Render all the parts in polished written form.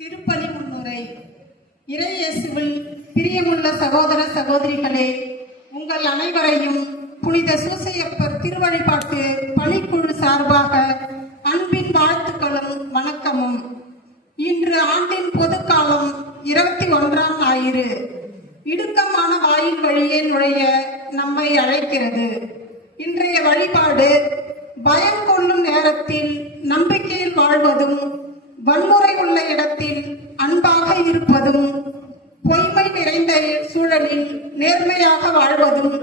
திருப்பலி முன்னுரை. இறையேசுவில் பிரியமுள்ள சகோதர சகோதரிகளே, உங்கள் அனைவரையும் புனித சூசையப்பர் திருவழிபாட்டு பணிக்குழு சார்பாக அன்பின் வாழ்த்துக்களும் வணக்கமும். இன்று ஆண்டின் பொதுக்காலம் 21ஆம் ஞாயிறு இடுக்கமான வாயில் வழியே நுழைய நம்மை அழைக்கிறது. இன்றைய வழிபாடு பயம் கொள்ளும் நேரத்தில் நம்பிக்கையில் வாழ்வதும், வன்முறை உள்ள இடத்தில் அன்பாக இருப்பதும், பொய்மை நிறைந்த சூழலில் நேர்மையாக வாழ்வதும்,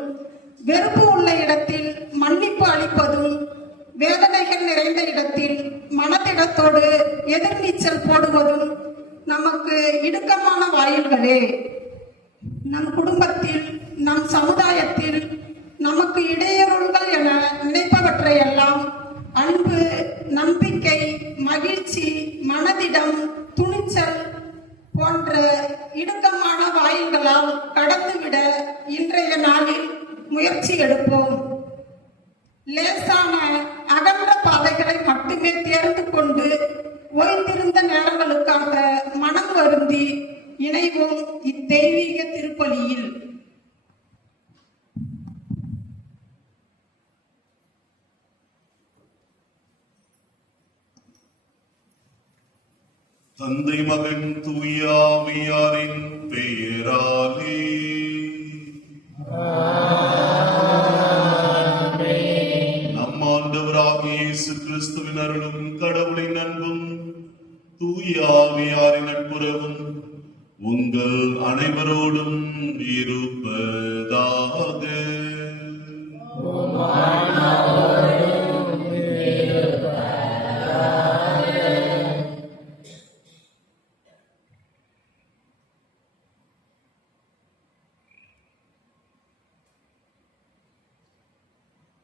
வெறுப்பு உள்ள இடத்தில் மன்னிப்பு அளிப்பதும், வேதனைகள் நிறைந்த இடத்தில் மனதிடத்தோடு எதிர்நீச்சல் போடுவதும் நமக்கு இடுக்கமான வாயில்களே. நம் குடும்பத்தில், நம் சமுதாயத்தில் நமக்கு இடையூறுகள் என நினைப்பவற்றையெல்லாம் அன்பு, நம்பிக்கை, மகிழ்ச்சி, மனதிடம், துணிச்சல் போன்ற இடுக்கமான வாயில்களால் கடந்துவிட இன்றைய நாளில் முயற்சி எடுப்போம். லேசான அகன்ற பாதைகளை மட்டுமே தேர்ந்து கொண்டு ஓய்ந்திருந்த நேரங்களுக்காக மனம் வருந்தி இணைவோம் இத்தெய்வீக திருப்பலியில். தந்தை, மகன், தூய ஆவியாரின் பெயராலே நம் ஆண்டவராகிய இயேசு கிறிஸ்துவின் அருளும் கடவுளின் அன்பும் தூய ஆவியாரின் நட்புறவும் உங்கள் அனைவரோடும் இருப்பதாக.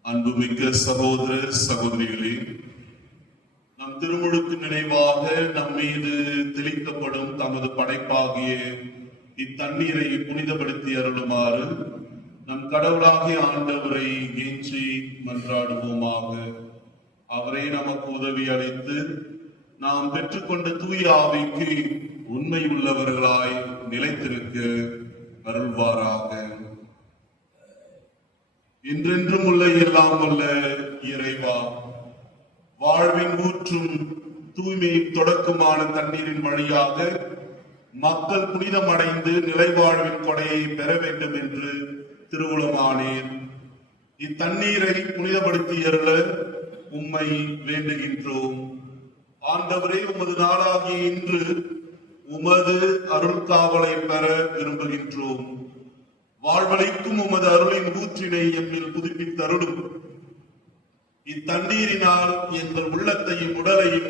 அன்புமிக்க சகோதர சகோதரிகளே, நம் திருமுழுக்கு நினைவாக நம் மீது தெளிக்கப்படும் தமது படைப்பாகிய இத்தண்ணீரை புனிதப்படுத்தி அருளுமாறு நம் கடவுளாகிய ஆண்டவரை கெஞ்சி மன்றாடுவோமாக. அவரே நமக்கு உதவி அளித்து நாம் பெற்றுக்கொண்ட தூய ஆவிக்கு உண்மை உள்ளவர்களாய் நிலைத்திருக்க அருள்வாராக. என்றென்றும் உள்ள எல்லாம் உள்ள இறைவா, வாழ்வின் ஊற்றும் தூய்மையின் தொடக்கமான தண்ணீரின் வழியாக மக்கள் புனிதம் அடைந்து நிலைவாழ்வின் கொடையை பெற வேண்டும் என்று திருவுளமானீர். இத்தண்ணீரை புனிதப்படுத்தி அருள உம்மை வேண்டுகின்றோம். ஆண்டவரே, உமது நாளாகிய இன்று உமது அருள் காவலை பெற விரும்புகின்றோம். வாழ்வழிக்கும் உமது அருளின் ஊற்றினை எம்மில் புதுப்பித்தருளும். இத்தண்ணீரினால் எங்கள் உள்ளத்தையும் உடலையும்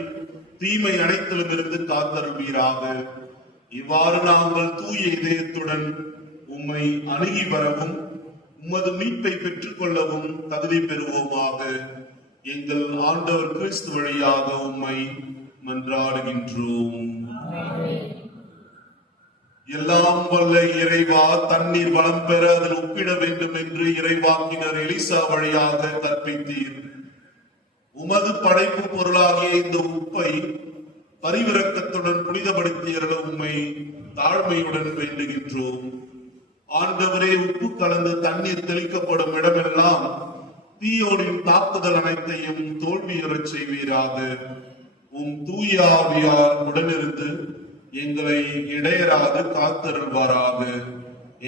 தீமை அனைத்திலும் இருந்து காத்தருள்வீராக. இவ்வாறு நாங்கள் தூய இதயத்துடன் உம்மை அணுகி வரவும் உமது மீட்பை பெற்றுக் கொள்ளவும் தகுதி பெறுவோமாக. எங்கள் ஆண்டவர் கிறிஸ்து வழியாக உம்மை மன்றாடுகின்றோம். எல்லாம் வல்ல இறைவா, தண்ணீர் வளம் பெற அதில் ஒப்பிட வேண்டும் என்று இறைவாக்கினர் எலிசா வழியாக கற்பித்தீர். உமது படைப்பு பொருளாகிய இந்த உப்பை பரிவிரக்கத்துடன் புனிதப்படுத்தியருள உம்மை தாழ்மையுடன் வேண்டுகின்றோம். ஆண்டவரே, உப்பு கலந்து தண்ணீர் தெளிக்கப்படும் இடமெல்லாம் தீயோனின் தாக்குதல் அனைத்தையும் தோல்வியுறச் செய்வீராக. உம் தூய ஆவியார் உடனிருந்து எங்களை இடையராது காத்தருள்வாராக.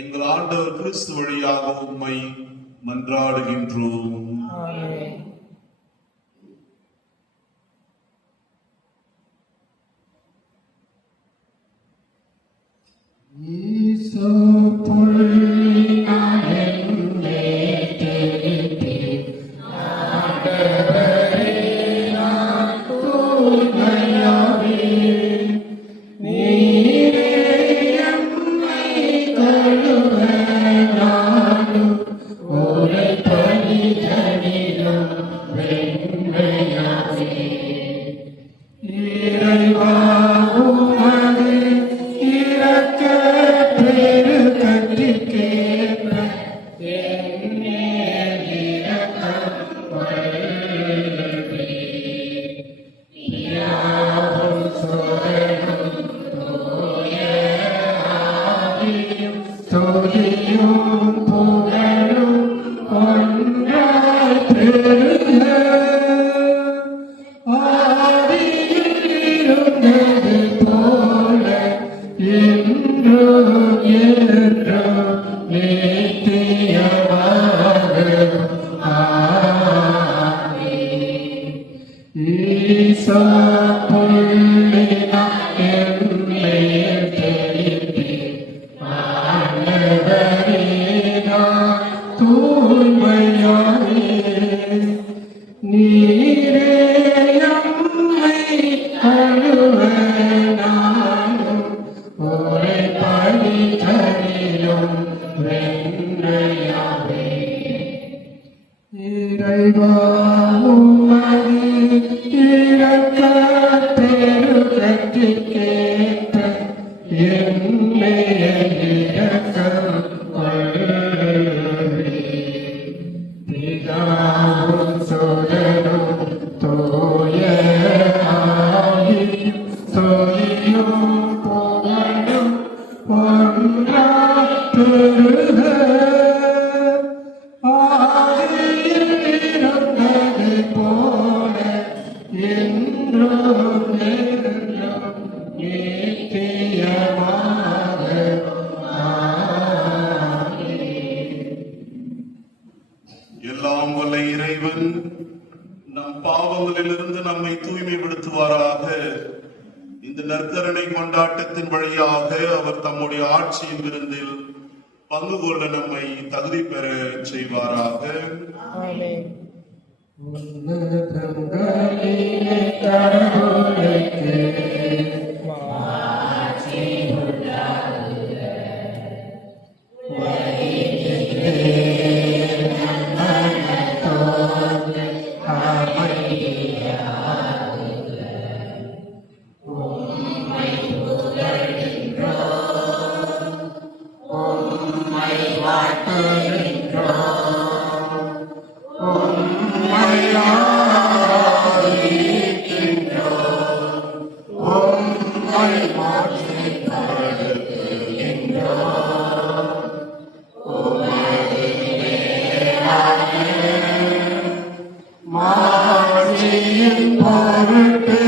எங்கள் ஆண்டவர் கிறிஸ்து வழியாக உம்மை மன்றாடுகின்றோம். ஈசோ புள்ளினாய் என்னை தெரிந்தே, ஆண்டவரே நான் தூய்மையாவே, நீரே எம்மை கழுவ நானும் ஒரு பணிதனிலும் வெண்மையாவே. இறைவா உமது இரக்கப் பெருக்கத்திற்கேற்ப என் மேல் இரக்கம் கொள்வீர். யாவும் சுடரும் தூய ஆவியும் துதியும் புகழும் ஒன்றாய் பெருக, ஆதியில் இருந்தது போல என்றும் என்றும் நித்தியமாக. ஆமென். ஈசோ புள்ளினாய் என்மேல் தெளிந்தீர், ஆண்டவரே நான் தூய்மையாவே, நீரே எம்மை கழுவ நானும் ஒரு பணிதனிலும் வெண்மையாவே. இறைவா உமது இரக்கப் பெருக்கத்திற்கேற்ப என் மேல் இரக்கம் கொள்வீர். பிதாவும் சுதனும் தூய ஆவியும் துதியும் புகழும் ஒன்றாய் பெருக, ஆதியில் இருந்தது போல என்றும் என்றும் நித்தியமாக. ஆமென். எல்லாம் வல்ல இறைவன் நம் பாவங்களிலிருந்து நம்மை தூய்மைப்படுத்துவாராக. இந்த நற்கருணை கொண்டாட்டத்தின் வழியாக அவர் தம்முடைய ஆட்சியின் விருந்தில் பங்கு கொள்ள நம்மை தகுதி பெற செய்வாராக. உன்னதங்களிலே கடவுளுக்கு மாட்சியின் பொருட்டு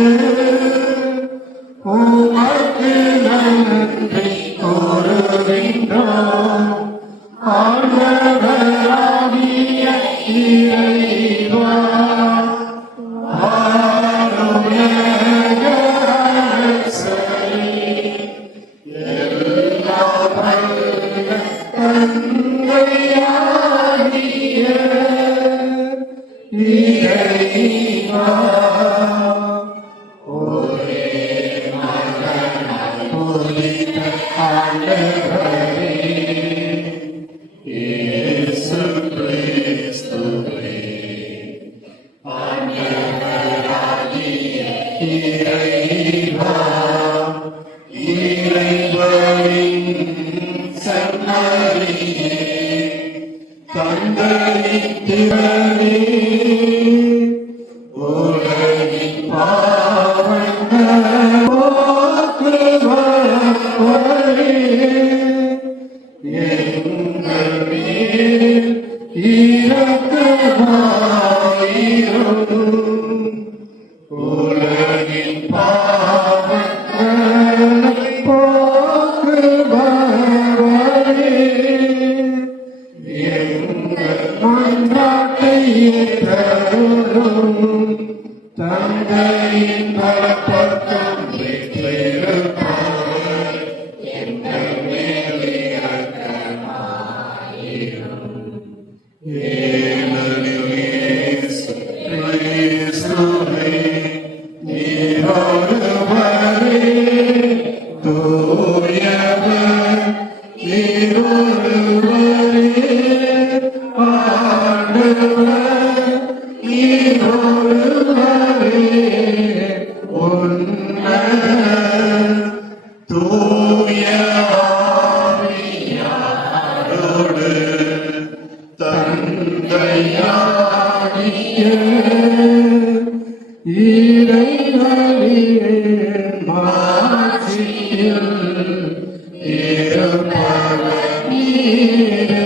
உமக்கு நன்றி கூறுகின்றோம். ஆண்டவராகிய இறைவா, வானுலக அரசரே, எல்லாம் வல்ல தந்தையாகிய இறைவா, ஒரே மகனாய் உதித்த ஆண்டவரே, இயேசு கிறிஸ்துவே, ஆண்டவராகிய இறைவா, இறைவனின் செம்மறியே, தந்தையின் திறனே, தந்தையின் வலப்பக்கம் வீற்றிருப்பவர் எங்கள் மேல் இரக்கமாயிரும். ஏனெனில் இயேசு கிறிஸ்துவே நீர் ஒருவரே தூயவர், நீர் ஒருவரே ஆண்டவர், நீர் ஒருவரே உன்னதர். தூய ஆவியாரோடு தந்தையாகிய இறைவனின் மாட்சியில் இருப்பவர் நீரே.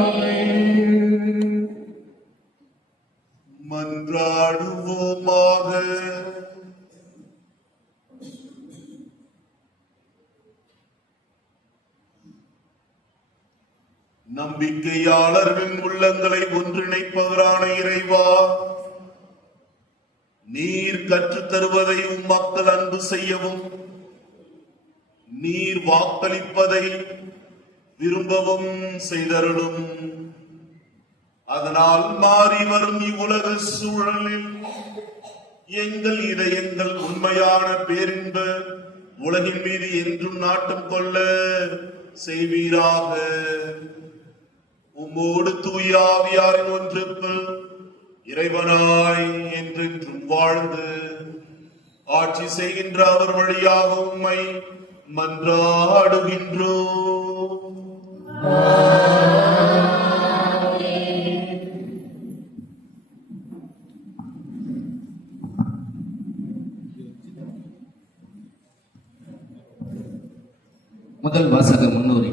ஆமென். மன்றாடுவோமாக. நம்பிக்கையாளர்களின் உள்ளங்களை ஒன்றிணைப்பவரான இறைவா, நீர் கற்றுத் தருவதை உம் மக்கள் அன்பு செய்யவும், நீர் வாக்களிப்பதை விரும்பவும் செய்தருளும். அதனால் மாறி வரும் இவ்வுலக சூழலில் எங்கள் இதயங்கள் உண்மையான பேரின்ப உலகின் மீது என்றும் நாட்டம் கொள்ள செய்வீராக. உம்மோடு தூய ஆவியாரின் ஒன்றிப்பில் இறைவனாய் என்றென்றும் வாழ்ந்து ஆட்சி செய்கின்ற அவர் வழியாக உம்மை மன்றாடுகின்றோம். முதல் வாசக முன்னுரை.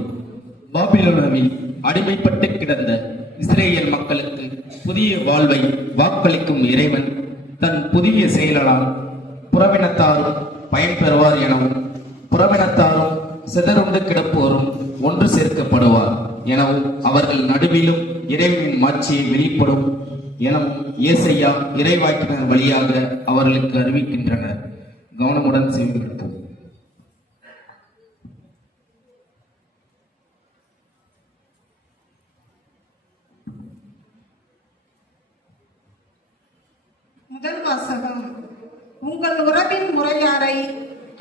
பாபிலோனாவில் அடிமைப்பட்டு கிடந்த இஸ்ரேல் மக்களுக்கு புதிய வாழ்வை வாக்களிக்கும் இறைவன் தன் புதிய செயலால் புறவினத்தாரும் பயன்பெறுவார் எனவும், புறவினத்தாரும் சிதறுண்டு கிடப்போரும் ஒன்று சேர்க்கப்படுவார் எனவும், அவர்கள் நடுவிலும் இறைவனின் மாட்சியை வெளிப்படும் எனவும் ஏசையா இறைவாக்கினர் வழியாக அவர்களுக்கு அறிவிக்கின்றனர். கவனமுடன் செவிமடுப்போம். முதல் வாசகம். உங்கள் உறவின் முறையாரை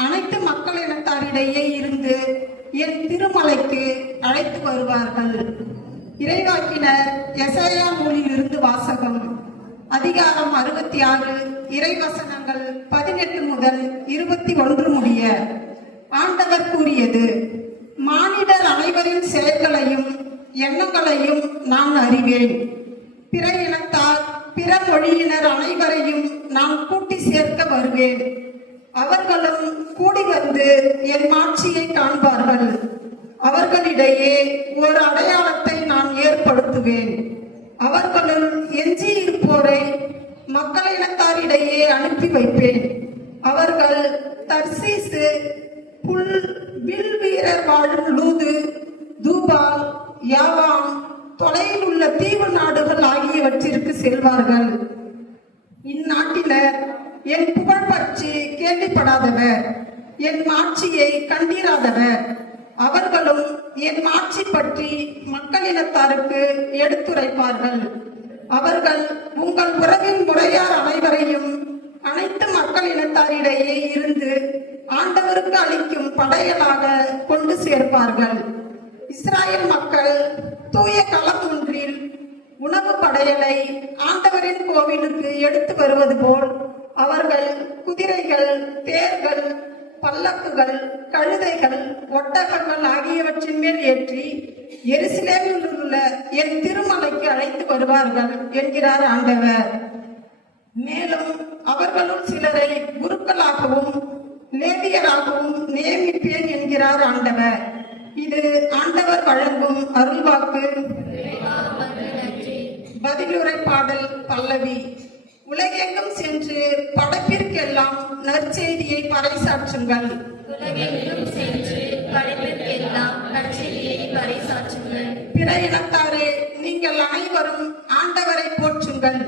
அனைத்து மக்கள் இனத்தாரிடையே இருந்து என் திருமலைக்கு அழைத்து வருவார்கள். இறைவாக்கினர் எசாயா நூலிலிருந்து வாசகம். அதிகாரம் 66, இறைவசனங்கள் 18 முதல் 21 முடிய. ஆண்டவர் கூறியது: மானிடர் அனைவரின் செயல்களையும் எண்ணங்களையும் நான் அறிவேன். பிற இனத்தார் பிற மொழியினர் அனைவரையும் நான் கூட்டி சேர்க்க வருவேன். அவர்களும் கூடி வந்து என் மாட்சியை காண்பார்கள். அவர்களிடையே ஒரு அடையாளத்தை நான் ஏற்படுத்துவேன். அவர்களுள் எஞ்சியிருப்போரை மக்கள் இனத்தாரிடையே அனுப்பி வைப்பேன். அவர்கள் தர்சீசு, வில் வீரர் வாழும் லூது, தூபால், யாவான், தொலைவில் உள்ள தீவு நாடுகள் ஆகியவற்றிற்கு செல்வார்கள். இந்நாட்டினர் என் புகழ் பற்றி கேள்விப்படாதவர், என் மாட்சியை கண்டிராதவர். அவர்களும் என் மாட்சி பற்றி மக்களினத்தாருக்கு எடுத்துரைப்பார்கள். அவர்கள் உங்கள் உறவின் முறையார் அனைவரையும் அனைத்து மக்கள் இனத்தாரிடையே இருந்து ஆண்டவருக்கு அளிக்கும் படையலாக கொண்டு சேர்ப்பார்கள். இஸ்ராயல் மக்கள் தூய களம் ஒன்றில் உணவு படையலை ஆண்டவரின் கோவிலுக்கு எடுத்து வருவது போல் அவர்கள் குதிரைகள், தேர்கள், பல்லக்குகள், கழுதைகள், ஒட்டகங்கள் ஆகியவற்றின் மேல் ஏற்றி எருசலேமில் உள்ள என் திருமலைக்கு அழைத்து வருவார்கள் என்கிறார் ஆண்டவர். மேலும் அவர்களுள் சிலரை குருக்களாகவும் லேவியராகவும் நியமிப்பேன் என்கிறார் ஆண்டவர். இது ஆண்டவர் வழங்கும் அருள்வாக்கு. பதிலுரை பாடல் பல்லவி. உலகெங்கும் சென்று படைப்பிற்கெல்லாம் நற்செய்தியை பறைசாற்றுங்கள். உலகெங்கும் சென்று படைப்பிற்கெல்லாம் நற்செய்தியை பறைசாற்றுங்கள். பிற இனத்தாரே நீங்கள் அனைவரும் ஆண்டவரை போற்றுங்கள்.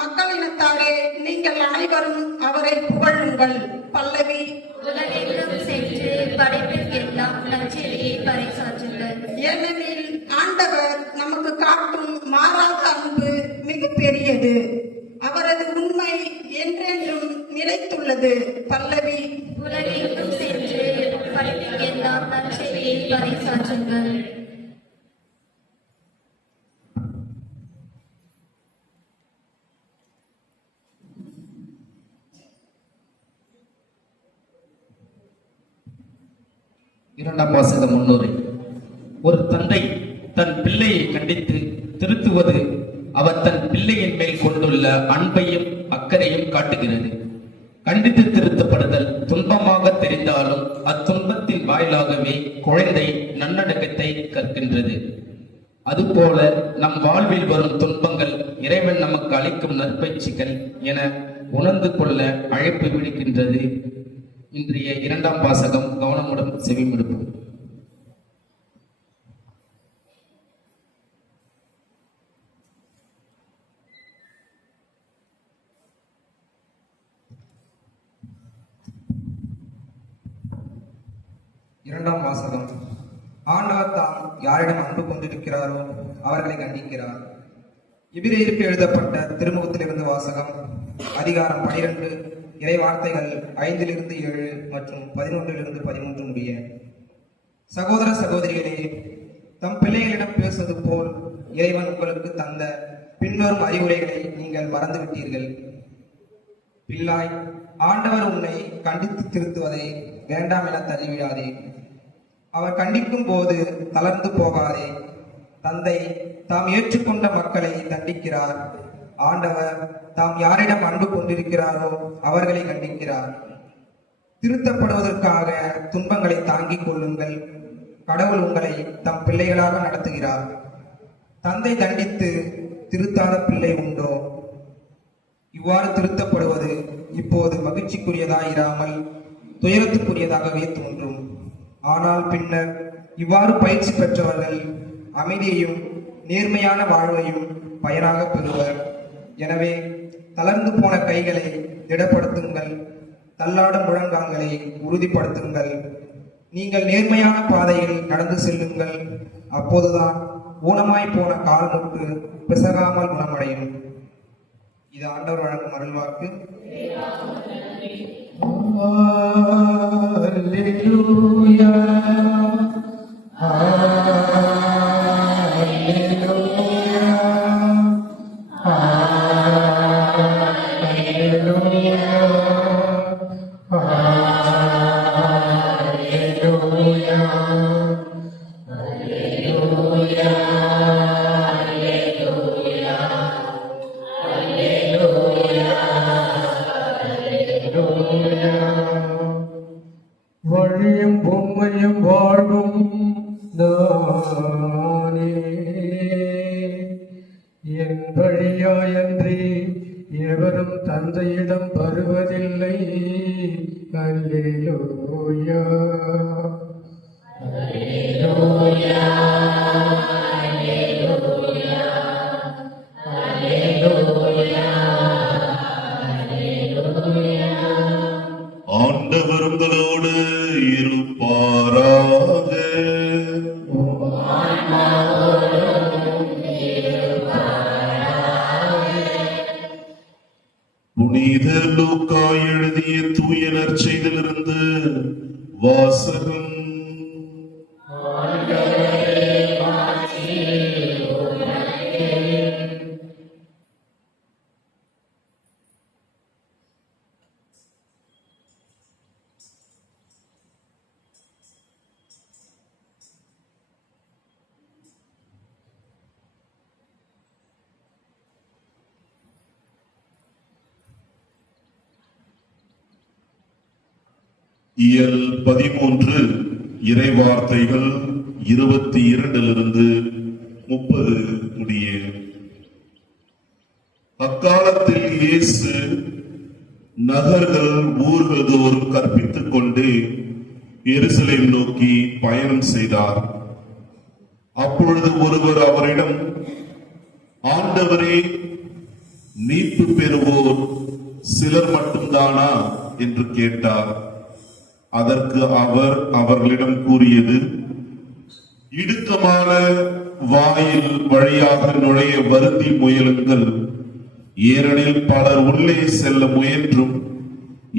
மக்கள் இனத்தாரே நீங்கள் அனைவரும் அவரை புகழுங்கள். பல்லவி. உலகெங்கும் சென்று படைப்பிற்கெல்லாம் நற்செய்தியை பறைசாற்றுங்கள். ஏனெனில் ஆண்டவர் நமக்கு காட்டும் மாறாத அன்பு மிக பெரியது. அவரது உண்மை என்றென்றும் நிலைத்துள்ளது. பல்லவி. உலகெங்கும் சென்று படைப்பிற்கெல்லாம் நற்செய்தியை பறைசாற்றுங்கள். இரண்டாம் வாசக முன்னுரை. ஒரு தந்தை தன் பிள்ளையை கண்டித்து திருத்துவது அவர் தன் பிள்ளையின் மேல் கொண்டுள்ள அன்பையும் அக்கறையும் காட்டுகிறது. கண்டித்து திருத்தப்படுதல் துன்பமாக தெரிந்தாலும் அத்துன்பத்தின் வாயிலாகவே குழந்தை நன்னடக்கத்தை கற்கின்றது. அதுபோல நம் வாழ்வில் வரும் துன்பங்கள் இறைவன் நமக்கு அளிக்கும் நற்பயிற்சிகள் என உணர்ந்து கொள்ள அழைப்பு விடுக்கின்றது. இன்றைய இரண்டாம் வாசகம் கவனமுடன் செவிமடுப்போம். இரண்டாம் வாசகம். ஆண்டவர் தாம் யாரிடம் அன்பு கொண்டிருக்கிறாரோ அவர்களை கண்டிக்கிறார். எபிரேயருக்கு எழுதப்பட்ட திருமுகத்திலிருந்து வாசகம். அதிகாரம் 12, இறை வார்த்தைகள் 5-7 மற்றும் 11-13 முடிய. சகோதர சகோதரிகளே, தம் பிள்ளைகளிடம் பேசுவது போல் இறைவன் உங்களுக்கு தந்த பின்வரும் அறிவுரைகளை நீங்கள் மறந்துவிட்டீர்கள். பிள்ளாய், ஆண்டவர் உன்னை கண்டித்து திருத்துவதை வேண்டாம் என தள்ளிவிடாதே. அவர் கண்டிக்கும் போது தளர்ந்து போகாதே. தந்தை தாம் ஏற்றுக்கொண்ட மக்களை தண்டிக்கிறார். ஆண்டவர் தாம் யாரிடம் அன்பு கொண்டிருக்கிறாரோ அவர்களை கண்டிக்கிறார். திருத்தப்படுவதற்காக துன்பங்களை தாங்கிக் கொள்ளுங்கள். கடவுள் உங்களை தம் பிள்ளைகளாக நடத்துகிறார். தந்தை தண்டித்து திருத்தாத பிள்ளை உண்டோ? இவ்வாறு திருத்தப்படுவது இப்போது மகிழ்ச்சிக்குரியதாயிராமல் துயரத்துக்குரியதாகவே தோன்றும். ஆனால் பின்னர் இவ்வாறு பயிற்சி பெற்றவர்கள் அமைதியையும் நேர்மையான வாழ்வையும் பயனாக பெறுவர். எனவே தளர்ந்து போன கைகளை திடப்படுத்துங்கள். தள்ளாடும் முழங்கால்களை உறுதிப்படுத்துங்கள். நீங்கள் நேர்மையான பாதையில் நடந்து செல்லுங்கள். அப்போதுதான் ஊனமாய் போன கால்முட்டு பிசகாமல் குணமடையும். இது ஆண்டவர் வழங்கும் அருள்வாக்கு. Hallelujah. வழியும் பொம்மையும் வாழ்வும் நானே, என் வழியாயன்றி எவரும் தந்தையிடம் வருவதில்லை. அல்லேலூயா. ஆண்டவர் உங்களோடு இருப்பாராக. புனித லூக்கா எழுதிய தூய நற்செய்தியிலிருந்து வாசகம். இயல் 13 இறைவார்த்தைகள் 22 30 முடிய. அக்காலத்தில் இயேசு நகர்கள் ஊர்கள் தோறும் கற்பித்துக் கொண்டு எருசலேம் நோக்கி பயணம் செய்தார். அப்பொழுது ஒருவர் அவரிடம், ஆண்டவரே, மீட்பு பெறுவோர் சிலர் மட்டும்தானா என்று கேட்டார். அதற்கு அவர் அவர்களிடம் கூறியது, இடுக்கமான வாயில் வழியாக நுழைய வருந்தி முயலுங்கள். ஏனெனில் பலர் உள்ளே செல்ல முயன்றும்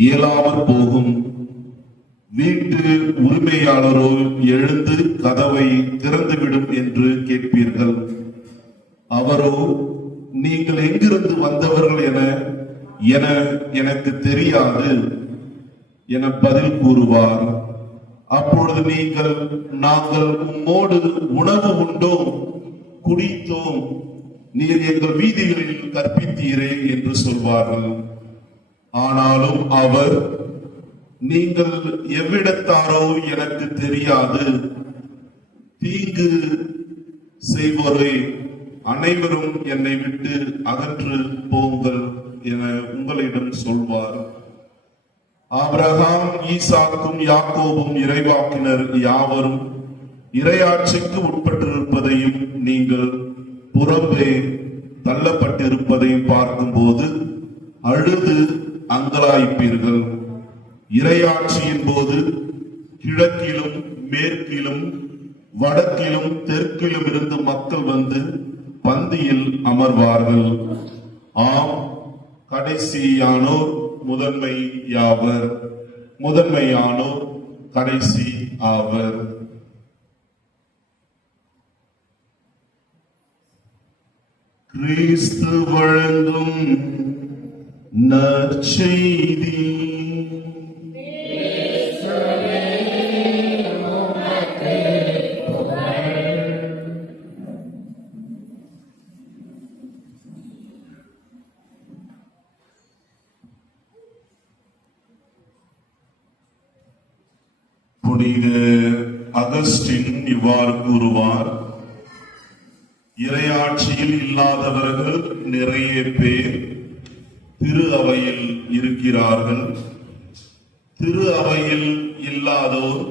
இயலாமற் போகும். வீட்டு உரிமையாளரோ எழுந்து கதவை திறந்துவிடும் என்று கேட்பீர்கள். அவரோ, நீங்கள் எங்கிருந்து வந்தவர்கள் என எனக்கு தெரியாது என பதில் கூறுவார். அப்பொழுது நீங்கள், நாங்கள் உம்மோடு உணவு உண்டோம், குடித்தோம், நீர் எங்கள் வீதிகளில் கற்பித்தீரே என்று சொல்வார்கள். ஆனாலும் அவர், நீங்கள் எவ்விடத்தாரோ எனக்கு தெரியாது, தீங்கு செய்வோரே, அனைவரும் என்னை விட்டு அகன்று போங்கள் என உங்களிடம் சொல்வார். ஆபிரகாம், ஈசாக்கும் யாக்கோபும் இறைவாக்கினர் யாவரும் இறையாட்சிக்கு உட்பட்டிருப்பதையும் நீங்கள் புறம்பே தள்ளப்பட்டிருப்பதையும் பார்க்கும்போது அழுது அங்கலாய்ப்பீர்கள். இறையாட்சியின் போது கிழக்கிலும் மேற்கிலும் வடக்கிலும் தெற்கிலும் இருந்து மக்கள் வந்து பந்தியில் அமர்வார்கள். ஆம், கடைசியானோர் முதன்மையானோர் கடைசி ஆவர். கிறிஸ்து வழங்கும் நற்செய்தி. புனித அகஸ்டின் இவ்வாறு கூறுவார், இறையாட்சியில் இல்லாதவர்கள் நிறைய பேர் திரு அவையில் இருக்கிறார்கள். திரு அவையில் இல்லாதோர்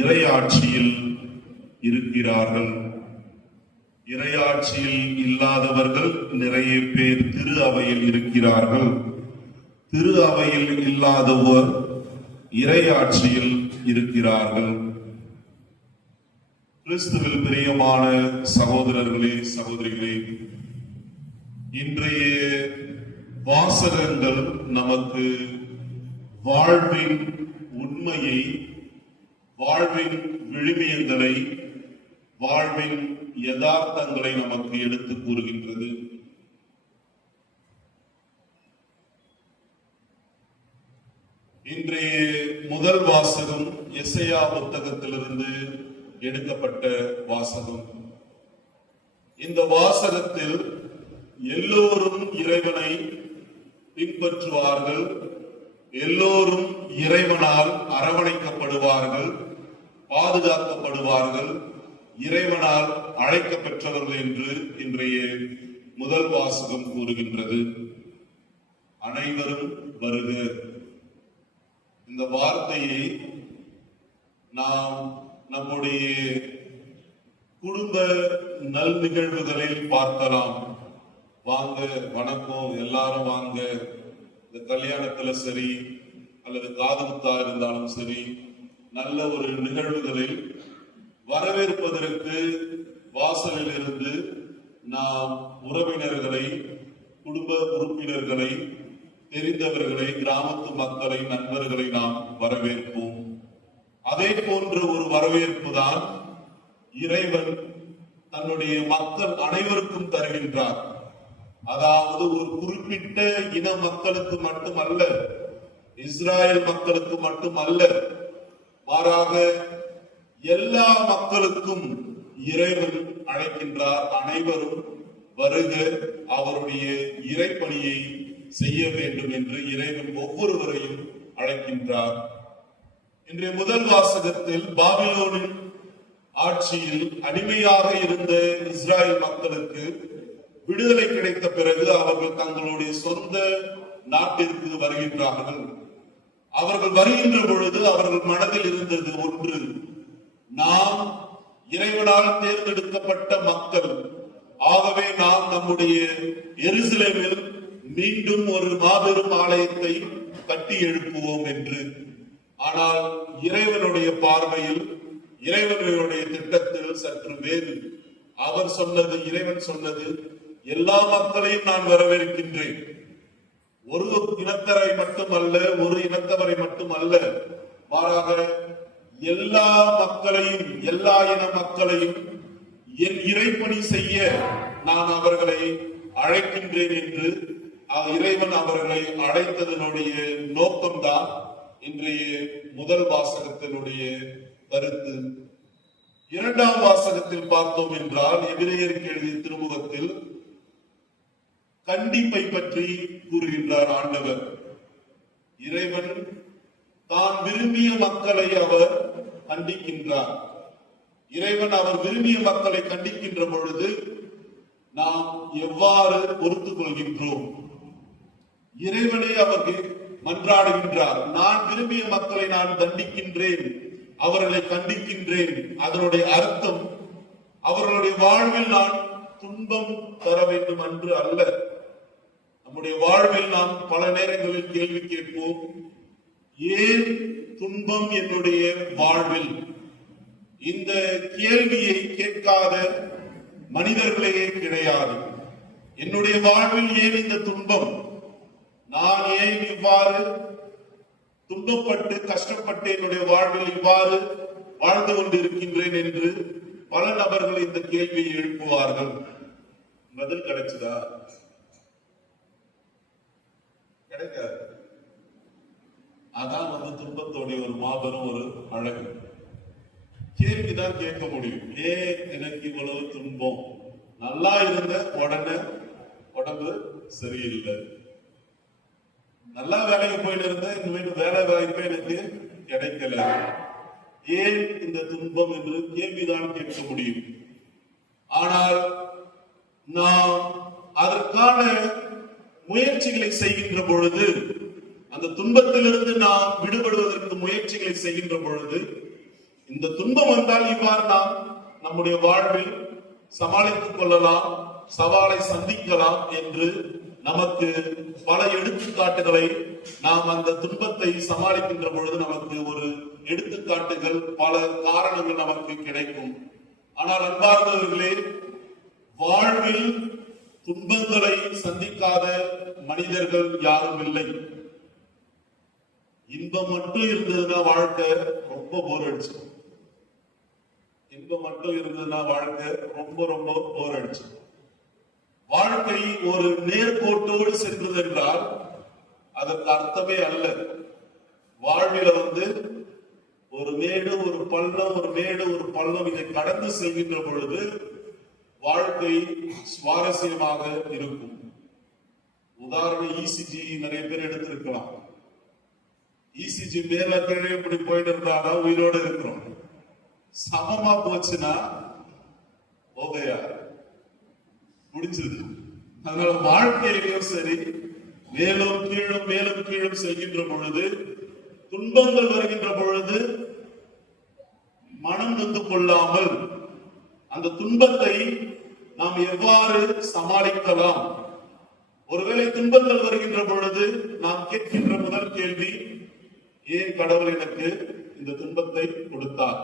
இறையாட்சியில் இருக்கிறார்கள். இறையாட்சியில் இல்லாதவர்கள் நிறைய பேர் திரு அவையில் இருக்கிறார்கள். திரு அவையில் இல்லாதவர் இறையாட்சியில் இருக்கிறார்கள். கிறிஸ்துவில் பிரியமான சகோதரர்களே, சகோதரிகளே, இன்றைய வாசகங்கள் நமக்கு வாழ்வின் உண்மையை, வாழ்வின் விழுமியங்களை, வாழ்வின் யதார்த்தங்களை நமக்கு எடுத்து கூறுகின்றது. இன்றைய முதல் வாசகம் எசையா புத்தகத்திலிருந்து எடுக்கப்பட்ட வாசகம். இந்த வாசகத்தில் எல்லோரும் இறைவனை பின்பற்றுவார்கள், எல்லோரும் இறைவனால் அரவணைக்கப்படுவார்கள், பாதுகாக்கப்படுவார்கள், இறைவனால் அழைக்கப்பெற்றவர்கள் என்று இன்றைய முதல் வாசகம் கூறுகின்றது. அனைவரும் வருக. இந்த வார்த்தையை நாம் நம்முடைய குடும்ப நல் நிகழ்வுகளில் பார்க்கலாம். வாங்க, வணக்கம், எல்லாரும் வாங்க. இந்த கல்யாணத்துல சரி அல்லது காதுகுத்தா இருந்தாலும் சரி, நல்ல ஒரு நிகழ்வுகளில் வரவேற்பதற்கு வாசலில் இருந்து நாம் உறவினர்களை, குடும்ப உறுப்பினர்களை, தெரிந்தவர்களை, கிராமத்து மக்களை, நண்பர்களை நாம் வரவேற்போம். அதே போன்ற ஒரு வரவேற்பு தான் இறைவன் தன்னுடைய மக்கள் அனைவருக்கும் தருகின்றார். அதாவது ஒரு குறிப்பிட்ட இன மக்களுக்கு மட்டுமல்ல, இஸ்ராயல் மக்களுக்கு மட்டுமல்ல, மாறாக எல்லா மக்களுக்கும் இறைவன் அழைக்கின்றார். அனைவரும் வருக, அவருடைய இறைப்பணியை செய்ய வேண்டும் என்று இறைவன் ஒவ்வொருவரையும் அழைக்கின்றார். இன்றைய முதல் வாசகத்தில் பாபிலோனின் ஆட்சியில் அடிமையாக இருந்த இஸ்ராயல் மக்களுக்கு விடுதலை கிடைத்த பிறகு அவர்கள் தங்களுடைய சொந்த நாட்டிற்கு வருகின்றார்கள். அவர்கள் வருகின்ற பொழுது அவர்கள் மனதில் இருந்தது ஒன்று, நாம் இறைவனால் தேர்ந்தெடுக்கப்பட்ட மக்கள். ஆகவே நாம் நம்முடைய எருசலேமில் மீண்டும் ஒரு மாபெரும் ஆலயத்தை கட்டி எழுப்புவோம் என்று. ஆனால் இறைவனுடைய பார்வையில், இறைவனுடைய திட்டத்தில் சற்று வேறு. அவர் சொன்னது, இறைவன் சொன்னது, எல்லா மக்களையும் நான் வரவேற்கின்றேன். ஒரு இனத்தரை மட்டுமல்ல, ஒரு இனத்தவரை மட்டுமல்ல, மாறாக எல்லா மக்களையும், எல்லா இன மக்களையும் என் இறைப்பணி செய்ய நான் அவர்களை அழைக்கின்றேன் என்று இறைவன் அவர்களை அழைத்ததனுடைய நோக்கம்தான் இன்றைய முதல் வாசகத்தினுடைய கருத்து. இரண்டாம் வாசகத்தில் பார்த்தோம் என்றால், எபிரேயருக்கு எழுதிய திருமுகத்தில் கண்டிப்பை பற்றி கூறுகின்றார் ஆண்டவர். இறைவன் தான் விரும்பிய மக்களை அவர் கண்டிக்கின்றார். இறைவன் அவர் விரும்பிய மக்களை கண்டிக்கின்ற பொழுது நாம் எவ்வாறு பொறுத்துக் கொள்கின்றோம்? இறைவனை அவருக்கு மன்றாடுகின்றார். நான் விரும்பிய மக்களை நான் தண்டிக்கின்றேன், அவர்களை கண்டிக்கின்றேன். அதனுடைய அர்த்தம் அவர்களுடைய வாழ்வில் நான் துன்பம் தர வேண்டும் என்று அல்ல. நம்முடைய வாழ்வில் நாம் பல நேரங்களில் கேள்வி கேட்போம், ஏன் துன்பம் என்னுடைய வாழ்வில்? இந்த கேள்வியை கேட்காத மனிதர்களே கிடையாது. என்னுடைய வாழ்வில் ஏன் இந்த துன்பம்? நான் ஏன் இவ்வாறு துன்பப்பட்டு கஷ்டப்பட்டு என்னுடைய வாழ்வில் இவ்வாறு வாழ்ந்து கொண்டிருக்கின்றேன் என்று பல நபர்கள் இந்த கேள்வியை எழுப்புவார்கள். பதில் கிடைச்சதா? கிடைக்காது. அதான் துன்பத்தோடைய ஒரு மாபெரும் ஒரு அழகு. கேள்விதான் கேட்க முடியும், ஏன் எனக்கு இவ்வளவு துன்பம்? நல்லா இருந்த உடனே உடம்பு சரியில்லை, நல்லா வேலைக்கு போயிட்டு இருந்த இனிமேல் வேலை வாய்ப்பு எனக்கு கிடைக்கல, ஏன் இந்த துன்பம் என்று கேள்விதான் கேட்க முடியும். ஆனால் நாம் அதற்கான முயற்சிகளை செய்கின்ற பொழுது, அந்த துன்பத்திலிருந்து நாம் விடுபடுவதற்கு முயற்சிகளை செய்கின்ற பொழுது, இந்த துன்பம் வந்தால் இவ்வாறு நாம் நம்முடைய வாழ்வில் சமாளித்துக் கொள்ளலாம், சவாலை சந்திக்கலாம் என்று நமக்கு பல எடுத்துக்காட்டுகளை, நாம் அந்த துன்பத்தை சமாளிக்கின்ற பொழுது நமக்கு ஒரு எடுத்துக்காட்டுகள், பல காரணங்கள் நமக்கு கிடைக்கும். ஆனால் அன்பார்ந்தவர்களே, வாழ்வில் துன்பங்களை சந்திக்காத மனிதர்கள் யாரும் இல்லை. இன்பம் மட்டும் இருந்ததுன்னா வாழ்க்கை ரொம்ப போர் அடிச்சு. இன்பம் மட்டும் இருந்ததுன்னா வாழ்க்கை ரொம்ப ரொம்ப போர் அடிச்சு. வாழ்க்கை ஒரு நேர்கோட்டோடு சென்றது என்றால் அதற்கு அர்த்தமே அல்ல. வாழ்வில ஒரு மேடு ஒரு பள்ளம், ஒரு மேடு ஒரு பள்ளம், இதை கடந்து செல்கின்ற பொழுது வாழ்க்கை சுவாரஸ்யமாக இருக்கும். உதாரணம், இசிஜி நிறைய பேர் எடுத்திருக்கலாம். இசிஜி மேல கீழே இப்படி போயிட்டு இருந்தாலும் உயிரோடு இருக்கிறோம். சமமா போச்சுன்னா ஓகையா முடிஞ்சது. அதனால வாழ்க்கையிலையும் சரி, மேலும் கீழும் மேலும் கீழும் செல்கின்ற பொழுது, துன்பங்கள் வருகின்ற பொழுது மனம் நொந்து கொள்ளாமல் அந்த துன்பத்தை நாம் எவ்வாறு சமாளிக்கலாம்? ஒருவேளை துன்பங்கள் வருகின்ற பொழுது நாம் கேட்கின்ற முதல் கேள்வி, ஏன் கடவுள் எனக்கு இந்த துன்பத்தை கொடுத்தார்?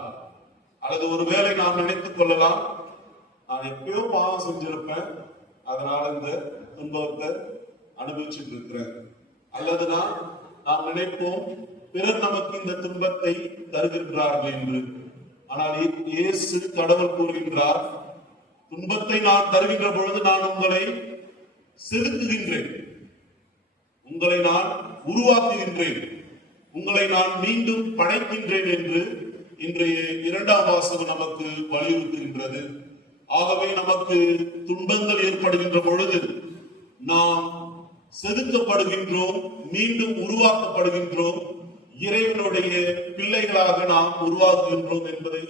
அல்லது ஒருவேளை நாம் நினைத்துக் கொள்ளலாம், நான் எப்பயோ பாவம் செஞ்சிருப்பேன், அதனால இந்த துன்பத்தை அனுபவிச்சுட்டு இருக்கிறேன். அல்லது நாம் நினைப்போம், பிறர் நமக்கு இந்த துன்பத்தை தருகின்றார்கள் என்று. ஆனால் இயேசு கடவுள் கூறுகின்றார், துன்பத்தை நான் தருகின்ற பொழுது நான் உங்களை செலுத்துகின்றேன், உங்களை நான் உருவாக்குகின்றேன், உங்களை நான் மீண்டும் படைக்கின்றேன் என்று இன்றைய இரண்டாம் வாசகம் நமக்கு வலியுறுத்துகின்றது. ஆகவே நமக்கு துன்பங்கள் ஏற்படுகின்ற பொழுது நாம் செதுக்கப்படுகின்றோம், மீண்டும் உருவாக்கப்படுகின்றோம், இறைவனுடைய பிள்ளைகளாக நாம் உருவாக்குகின்றோம் என்பதை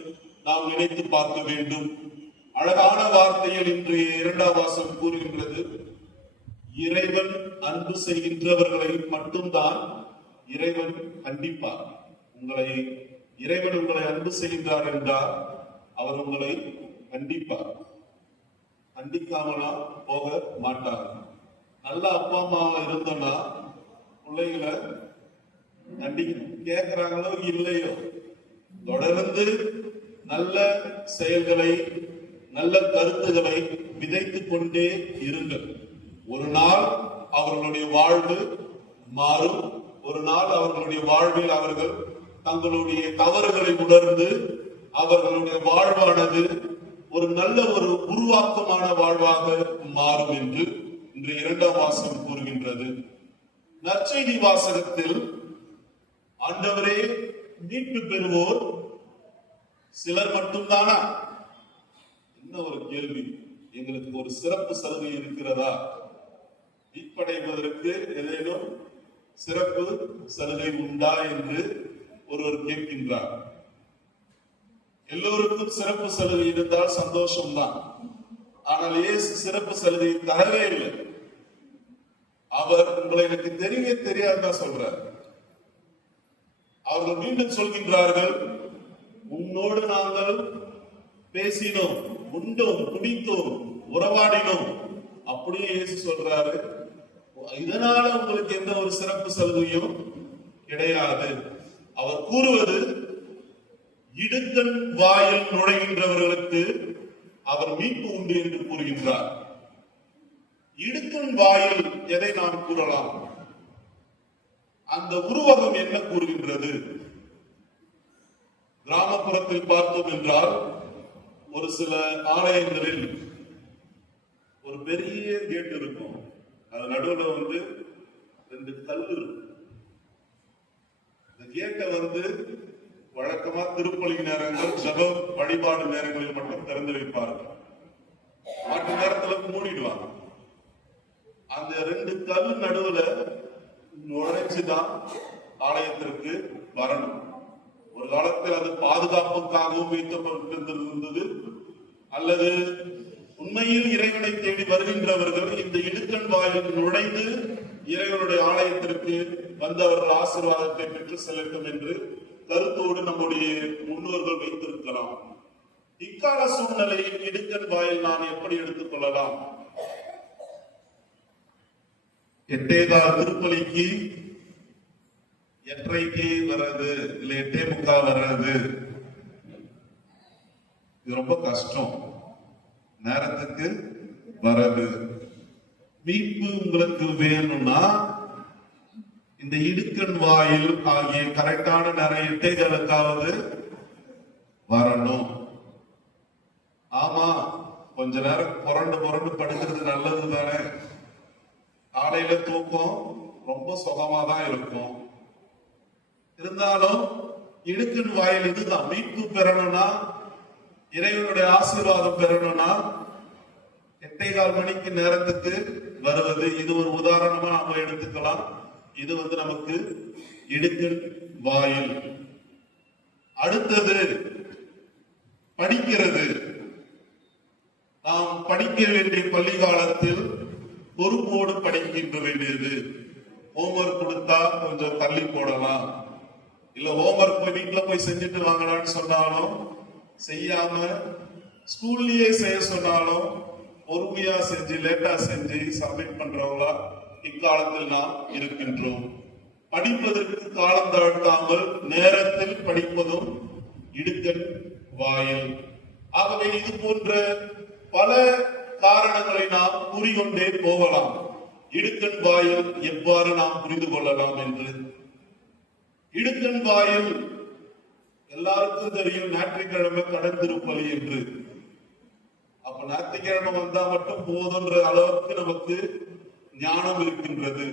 நாம் நினைத்து பார்க்க வேண்டும். அழகான வார்த்தையில் இன்றைய இரண்டாம் வாசகம் கூறுகின்றது, இறைவன் அன்பு செய்கின்றவர்களை மட்டும்தான் இறைவன் கண்டிப்பார். இறைவன் உங்களை அன்பு செய்கின்றார் என்றால் அவர் உங்களை கண்டிப்பார். கண்டிக்காமலாம் போக மாட்டார். நல்ல அப்பா அம்மாவா இருந்தோம்னா பிள்ளைகளை கேட்கிறாங்களோ இல்லையோ தொடர்ந்து நல்ல செயல்களை நல்ல கருத்துக்களை விதைத்துக் கொண்டே இருங்கள். ஒரு நாள் அவர்களுடைய வாழ்வு மாறும். ஒரு நாள் அவர்களுடைய வாழ்வில் அவர்கள் தங்களுடைய தவறுகளை உணர்ந்து அவர்களுடைய வாழ்வானது ஒரு நல்ல ஒரு உருவாக்கமான வாழ்வாக மாறும் என்று இன்று 2ஆம் வாசகம் கூறுகின்றது. நற்செய்தி வாசகத்தில் ஆண்டவரே மீட்பு பெறுவோர் சிலர் மட்டும்தானா? என்ன ஒரு கேள்வி! எங்களுக்கு ஒரு சிறப்பு சலுகை இருக்கிறதா? மீட்படைவதற்கு ஏதேனும் சிறப்பு சலுகை உண்டா என்று ஒருவர் கேட்கின்றார். எல்லோருக்கும் சிறப்பு சலுகை இருந்தால் சந்தோஷம்தான். ஆனால் இயேசு சிறப்பு சலுகை தரவே இல்லை. அவர் உங்களை எனக்கு தெரியவே தெரியாதுதான் சொல்றார். அவர்கள் மீண்டும் சொல்கின்றார்கள், உன்னோடு நாங்கள் பேசினோம், உண்டோம், குடித்தோம், உறவாடினோம். அப்படியே இயேசு சொல்றாரு, இதனால உங்களுக்கு எந்த ஒரு சிறப்பு சலுகையும் கிடையாது. அவர் கூறுவது, இடுக்கண் வாயில் நுழைகின்றவர்களுக்கு அவர் மீட்பு உண்டு என்று கூறுகின்றார். இடுக்கண் வாயில் எதை நாம் கூறலாம்? அந்த உருவகம் என்ன கூறுகின்றது? கிராமப்புறத்தில் பார்த்தோம் என்றால் ஒரு சில ஆலயங்களில் ஒரு பெரிய கேட் இருக்கும். அது நடுவுல 2 கல் இருக்கும். இந்த கேட்டை வழக்கமா திருப்பலி நேரங்கள், ஜப வழிபாடு நேரங்களில் மட்டும் திறந்து வைப்பார்கள். மற்ற நேரத்துல மூடிடுவாங்க. அந்த 2 கல் நடுவுல நுழைச்சுதான் ஆலயத்திற்கு வரணும். ஒரு காலத்தில் அது பாதுகாப்புக்காகவும் வைக்கப்பட்டிருந்தது. அல்லது உண்மையில் இறைவனை தேடி வருகின்றவர்கள் இந்த இடுக்கண் வாயில் நுழைந்து இறைவனுடைய ஆலயத்திற்கு வந்தவர்கள் ஆசீர்வாதத்தை பெற்று செல்லட்டும் என்று கருத்தோடு நம்முடைய முன்னோர்கள் வைத்திருக்கலாம். இக்கால சூழ்நிலையில் இடுக்கண் வாயில் நான் எப்படி எடுத்துக் கொள்ளலாம்? எட்டேகால் திருப்பலிக்கு 8:30 வர்றது, இல்ல 8:45 வர்றது, இது ரொம்ப கஷ்டம். நேரத்துக்கு வர்றது. மீட்பு உங்களுக்கு வேணும்னா இந்த இடுக்கண் வாயில் ஆகிய கரெக்டான நேரம் 8:15 வரணும். ஆமா, கொஞ்ச நேரம் புரண்டு படுக்கிறது நல்லது தானே. காலையில தூக்கம் ரொம்ப சுகமா தான் இருக்கும். இருந்தாலும் இடுக்கண் வாயில் இதுதான். மீட்பு பெறணும்னா, இறைவனுடைய ஆசீர்வாதம் பெறணும்னா 8:15 மணிக்கு நேரத்துக்கு வருவது. இது ஒரு உதாரணமா நாம எடுத்துக்கலாம். இது நமக்கு இடுக்கண் வாயில். அடுத்தது படிக்கிறது. நாம் படிக்க வேண்டிய பள்ளி காலத்தில் பொறுப்போடு படிக்கின்ற வேண்டியது. ஹோம்ஒர்க் கொடுத்தா கொஞ்சம் தள்ளி போடலாம். இல்ல ஹோம்ஒர்க் போய் வீட்டுல போய் செஞ்சுட்டு வாங்கலான்னு சொன்னாலும் செய்யாம, ஸ்கூல்லயே செய்ய சொன்னாலும் பொறுமையா செஞ்சு லேட்டா செஞ்சு சப்மிட் பண்றவங்களா இக்காலத்தில் நாம் இருக்கின்றோம். படிப்பதற்கு காலம் தாழ்த்தாமல் நேரத்தில் படிப்பதும் இடுக்கண் வாயில். ஆகவே இது போன்ற பல காரணங்களை நாம் கூறிக்கொண்டே போகலாம். இடுக்கண் வாயில் எவ்வாறு நாம் புரிந்து கொள்ளலாம் என்று. இடுக்கண் வாயில் எல்லாருக்கும் தெரியும், ஞாயிற்றுக்கிழமை கடன் திருப்பலி என்று. அப்ப ஞாயிற்றுக்கிழமை வந்தா மட்டும் போதுன்ற அளவுக்கு நமக்கு ஞானம் இருக்கின்றது.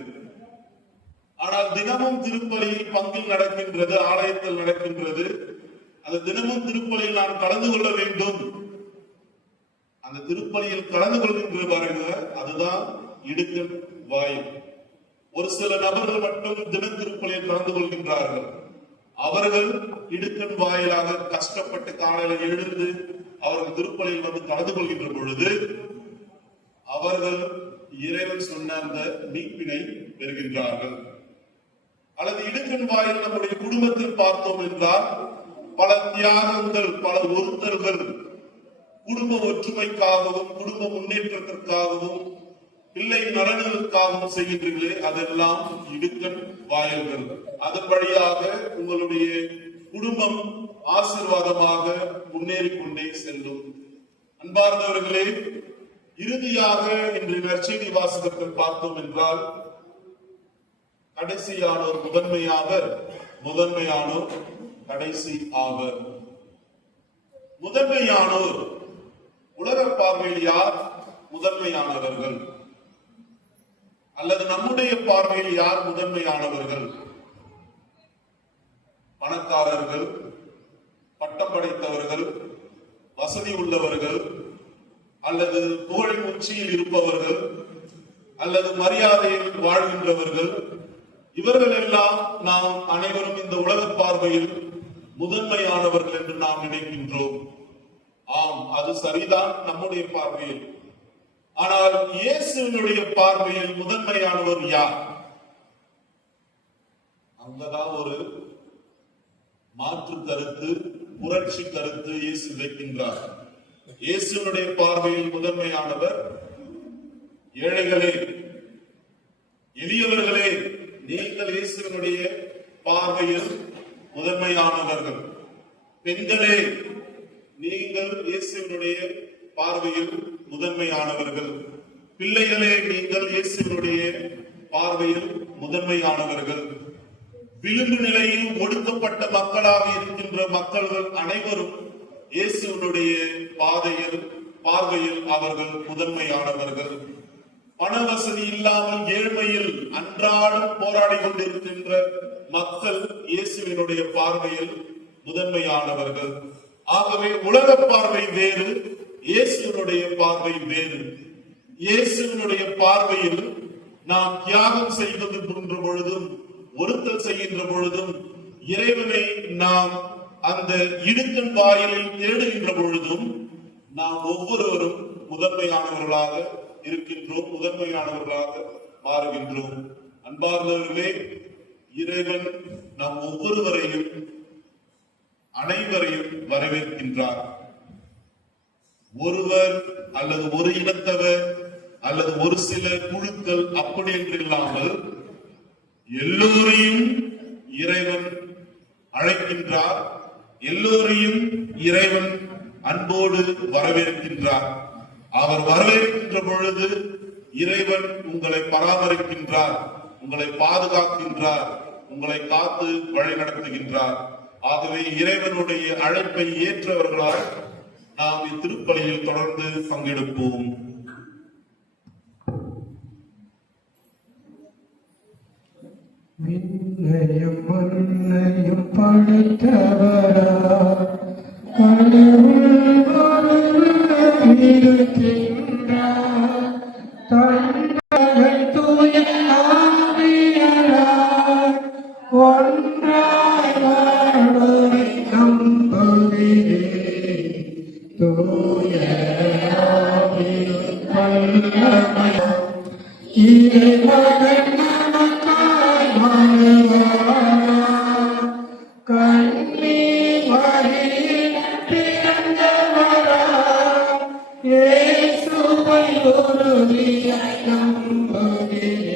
ஆனால் தினமும் திருப்பலியில் பங்கில் நடக்கின்றது, ஆலயத்தில் நடக்கின்றது. அந்த தினமும் திருப்பலியில் நான் கலந்து கொள்ள வேண்டும். அந்த திருப்பலியில் கலந்து கொள்கின்ற பாருங்க, அதுதான் இடுக்கண் வாயில். ஒரு சில நபர்கள் மட்டும் தின திருப்பலியில் கலந்து கொள்கின்றார்கள். அவர்கள் இடுக்கண் வாயிலாக கஷ்டப்பட்டு காலையில எழுந்து அவர்கள் திருப்பலியில் கலந்து கொள்கின்ற பொழுது அவர்கள் இறைவன் சொன்ன அந்த மீட்பினை பெறுகின்றார்கள். அல்லது இடுக்கண் வாயில் நம்முடைய குடும்பத்தில் பார்த்தோம் என்றால், பல தியாகங்கள், பல ஒருத்தல்கள், குடும்ப ஒற்றுமைக்காகவும் குடும்ப முன்னேற்றத்திற்காகவும் பிள்ளை நலனுக்காகவும் செய்கின்றீர்களே, அதெல்லாம் இடுக்கண் வாயில்கள். அதன் வழியாக உங்களுடைய குடும்பம் ஆசீர்வாதமாக முன்னேறிக் கொண்டே செல்லும். அன்பார்ந்தவர்களே, இறுதியாக இன்று நற்செய்தி வாசகத்தில் பார்த்தோம் என்றால், கடைசியானோர் முதன்மையாவர், முதன்மையானோர் கடைசி ஆவர். முதன்மையானோர் உலக பார்வையில் யார் முதன்மையானவர்கள், அல்லது நம்முடைய பார்வையில் யார் முதன்மையானவர்கள்? பணக்காரர்கள், பட்டம் படைத்தவர்கள், வசதி உள்ளவர்கள், அல்லது புகழின் உச்சியில் இருப்பவர்கள், அல்லது மரியாதையில் வாழ்கின்றவர்கள், இவர்கள் எல்லாம் நாம் அனைவரும் இந்த உலக பார்வையில் முதன்மையானவர்கள் என்று நாம் நினைக்கின்றோம். ஆம், அது சரிதான் நம்முடைய பார்வையில். ஆனால் இயேசுவினுடைய பார்வையில் முதன்மையானவர் யார்? அங்கதான் ஒரு மாற்று கருத்து, புரட்சி கருத்து இயேசு வைக்கின்றார். இயேசுவினுடைய பார்வையில் முதன்மையானவர் ஏழைகளே, எளியவர்களே, நீங்கள் இயேசுவினுடைய பார்வையில் முதன்மையானவர்கள். பெண்களே, நீங்கள் இயேசுவினுடைய பார்வையில் முதன்மையானவர்கள். பிள்ளைகளே, நீங்கள் இயேசுவினுடைய பார்வையில் முதன்மையானவர்கள். விளிம்பு நிலையில் ஒடுக்கப்பட்ட மக்களாக இருக்கின்ற மக்கள்கள் அனைவரும் இயேசுவினுடைய பார்வையில் அவர்கள் முதன்மையானவர்கள். பண வசதி இல்லாமல் ஏழ்மையில் அன்றாடம் போராடி கொண்டிருக்கின்ற மக்கள் இயேசுவினுடைய பார்வையில் முதன்மையானவர்கள். ஆகவே உலக பார்வை வேறு, இயேசுவினுடைய பார்வை வேறு. இயேசுவினுடைய பார்வையில் நாம் தியாகம் செய்கின்ற பொழுதும், ஒருத்தல் செய்கின்ற பொழுதும், இறைவனை நாம் அந்த இடுக்கண் வாயிலில் தேடுகின்ற பொழுதும் நாம் ஒவ்வொருவரும் முதன்மையானவர்களாக இருக்கின்றோம், முதன்மையானவர்களாக மாறுகின்றோம். அன்பார்ந்தவர்களே, இறைவன் நாம் ஒவ்வொருவரையும் அனைவரையும் வரவேற்கின்றார். ஒருவர் அல்லது ஒரு இனத்தவர் அல்லது ஒரு சில குழுக்கள் அப்படி என்று இல்லாமல் எல்லோரையும் இறைவன் அழைக்கின்றார். எல்லோரையும் இறைவன் அன்போடு வரவேற்கின்றார். அவர் வரவேற்கின்ற பொழுது இறைவன் உங்களை பராமரிக்கின்றார், உங்களை பாதுகாக்கின்றார், உங்களை காத்து வழி நடத்துகின்றார். ஆகவே இறைவனுடைய அழைப்பை ஏற்றவர்களால் நாம் இத்திருப்பலியில் தொடர்ந்து பங்கெடுப்போம். விண்ணையும் மண்ணையும் படைத்தவரா, கடவுள் இருக்கின்றார். தன்னகை தூய ஆவியார் ஒன்றாய் வாழ்வதை நம்புகிறேன். தூய ஆவியின் வல்லமை இறைமகன் நமக்காய் வருவார். கன்னி மரியில் பிறந்தவரா, இயேசுவை உறுதியாய் நம்புகிறேன்.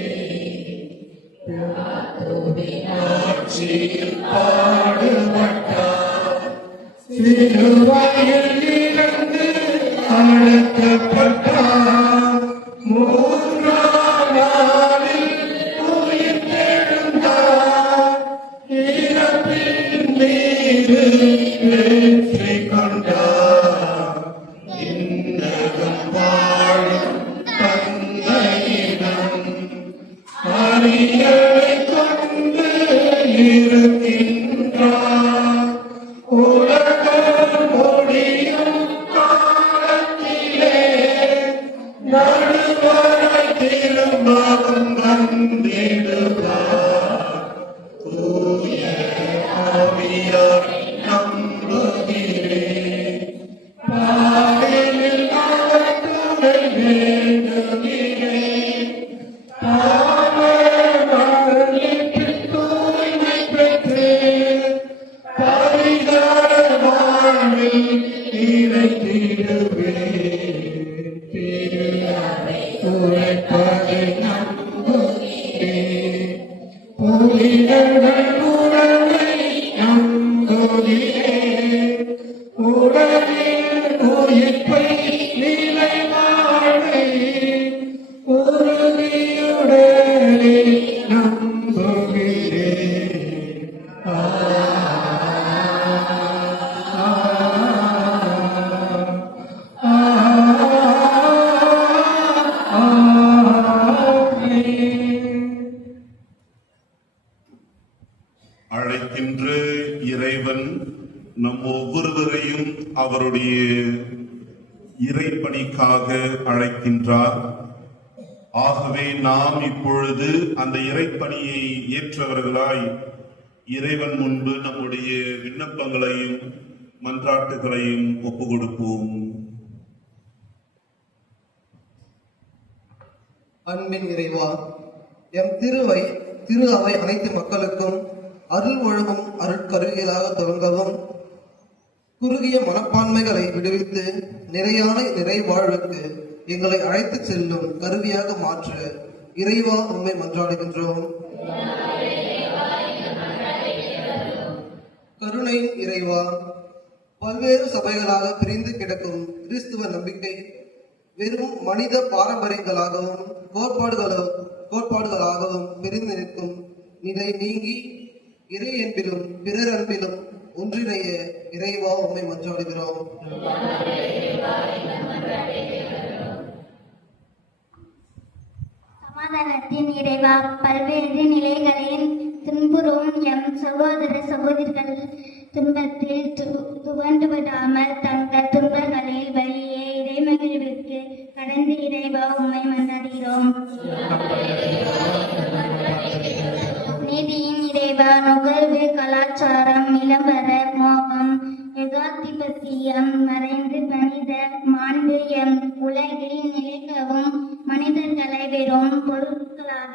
பிதாவின் ஆட்சியில் பாடுபட்டார், சிலுவையில் இருந்து அடக்கப்பட்டார். மூன்றாம் நாளில் உயிர்த்தெழுந்தார். இறப்பின் மீது வெற்றி கொண்டார். விண்ணகம் வாழும் தந்தையிடம் அறியலை கொண்டு இருக்கின்றார். உலகம் முடியும் காலத்திலே நடுவரை திரும்பவும் வந்திடுவார். தூய ஆவியார் நம்புகிறேன். பாடலில் அவர் துணை வேண்டுகிறேன். பாவமன்னிப்பின் தூய்மை பெற்று பரிகார உரைப்பதை நம்புகிறேன். புனிதர்கள் உறவை நம்புகிறேன். உடலில் உயிர்ப்பை நிலை வாழ்வை உறுதியுடனே நம்புகிறேன். அழைக்கின்ற இறைவன் நம் ஒவ்வொருவரையும் அவருடைய இறைப்பணிக்காக அழைக்கின்றார். ஆகவே நாம் இப்பொழுது அந்த இறைப்பணியை ஏற்றவர்களாய் இறைவன் முன்பு நம்முடைய விண்ணப்பங்களையும் மன்றாட்டுகளையும் ஒப்புக் கொடுப்போம். அன்பின் இறைவா, எம் திரு அவை அனைத்து மக்களுக்கும் அருள் ஒழுகும் அருட்கருவிகளாக துவங்கவும், குறுகிய மனப்பான்மைகளை விடுவித்து நிலையான நிறைவாழ்வுக்கு எங்களை அழைத்துச் செல்லும் கருவியாக மாற்ற இறைவா உம்மை மன்றாடுகின்றோம். கருணையின் இறைவா, பல்வேறு சபைகளாக பிரிந்து கிடக்கும் கிறிஸ்துவ நம்பிக்கை வெறும் மனித பாரம்பரியங்களாகவும் கோட்பாடுகளாகவும் பிரிந்து நிற்கும் நிலை நீங்கி இறை அன்பிலும் பிறர் அன்பிலும் ஒன்றிணைய இறைவா உம்மை மன்றாடுகிறோம். சமாதானத்தின் இறைவா, பல்வேறு நிலைகளில் துன்புறும் எம் சகோதர சகோதரிகள் துன்பத்தில் துவண்டு விடாமல் தங்கள் துன்பங்களில் வழியே இறைமகிழ்விற்கு கடந்து இறைவா உம்மை மன்றாடுகிறோம். நீதியின் இறைவா, நுகர்வு கலாச்சாரம், விளம்பர மோகம், ஏகாதிபத்தியம் மறைந்து மனித மாண்பு எம் உலகில் நிலைக்கவும், மனிதர்களை வெறும் பொருட்களாக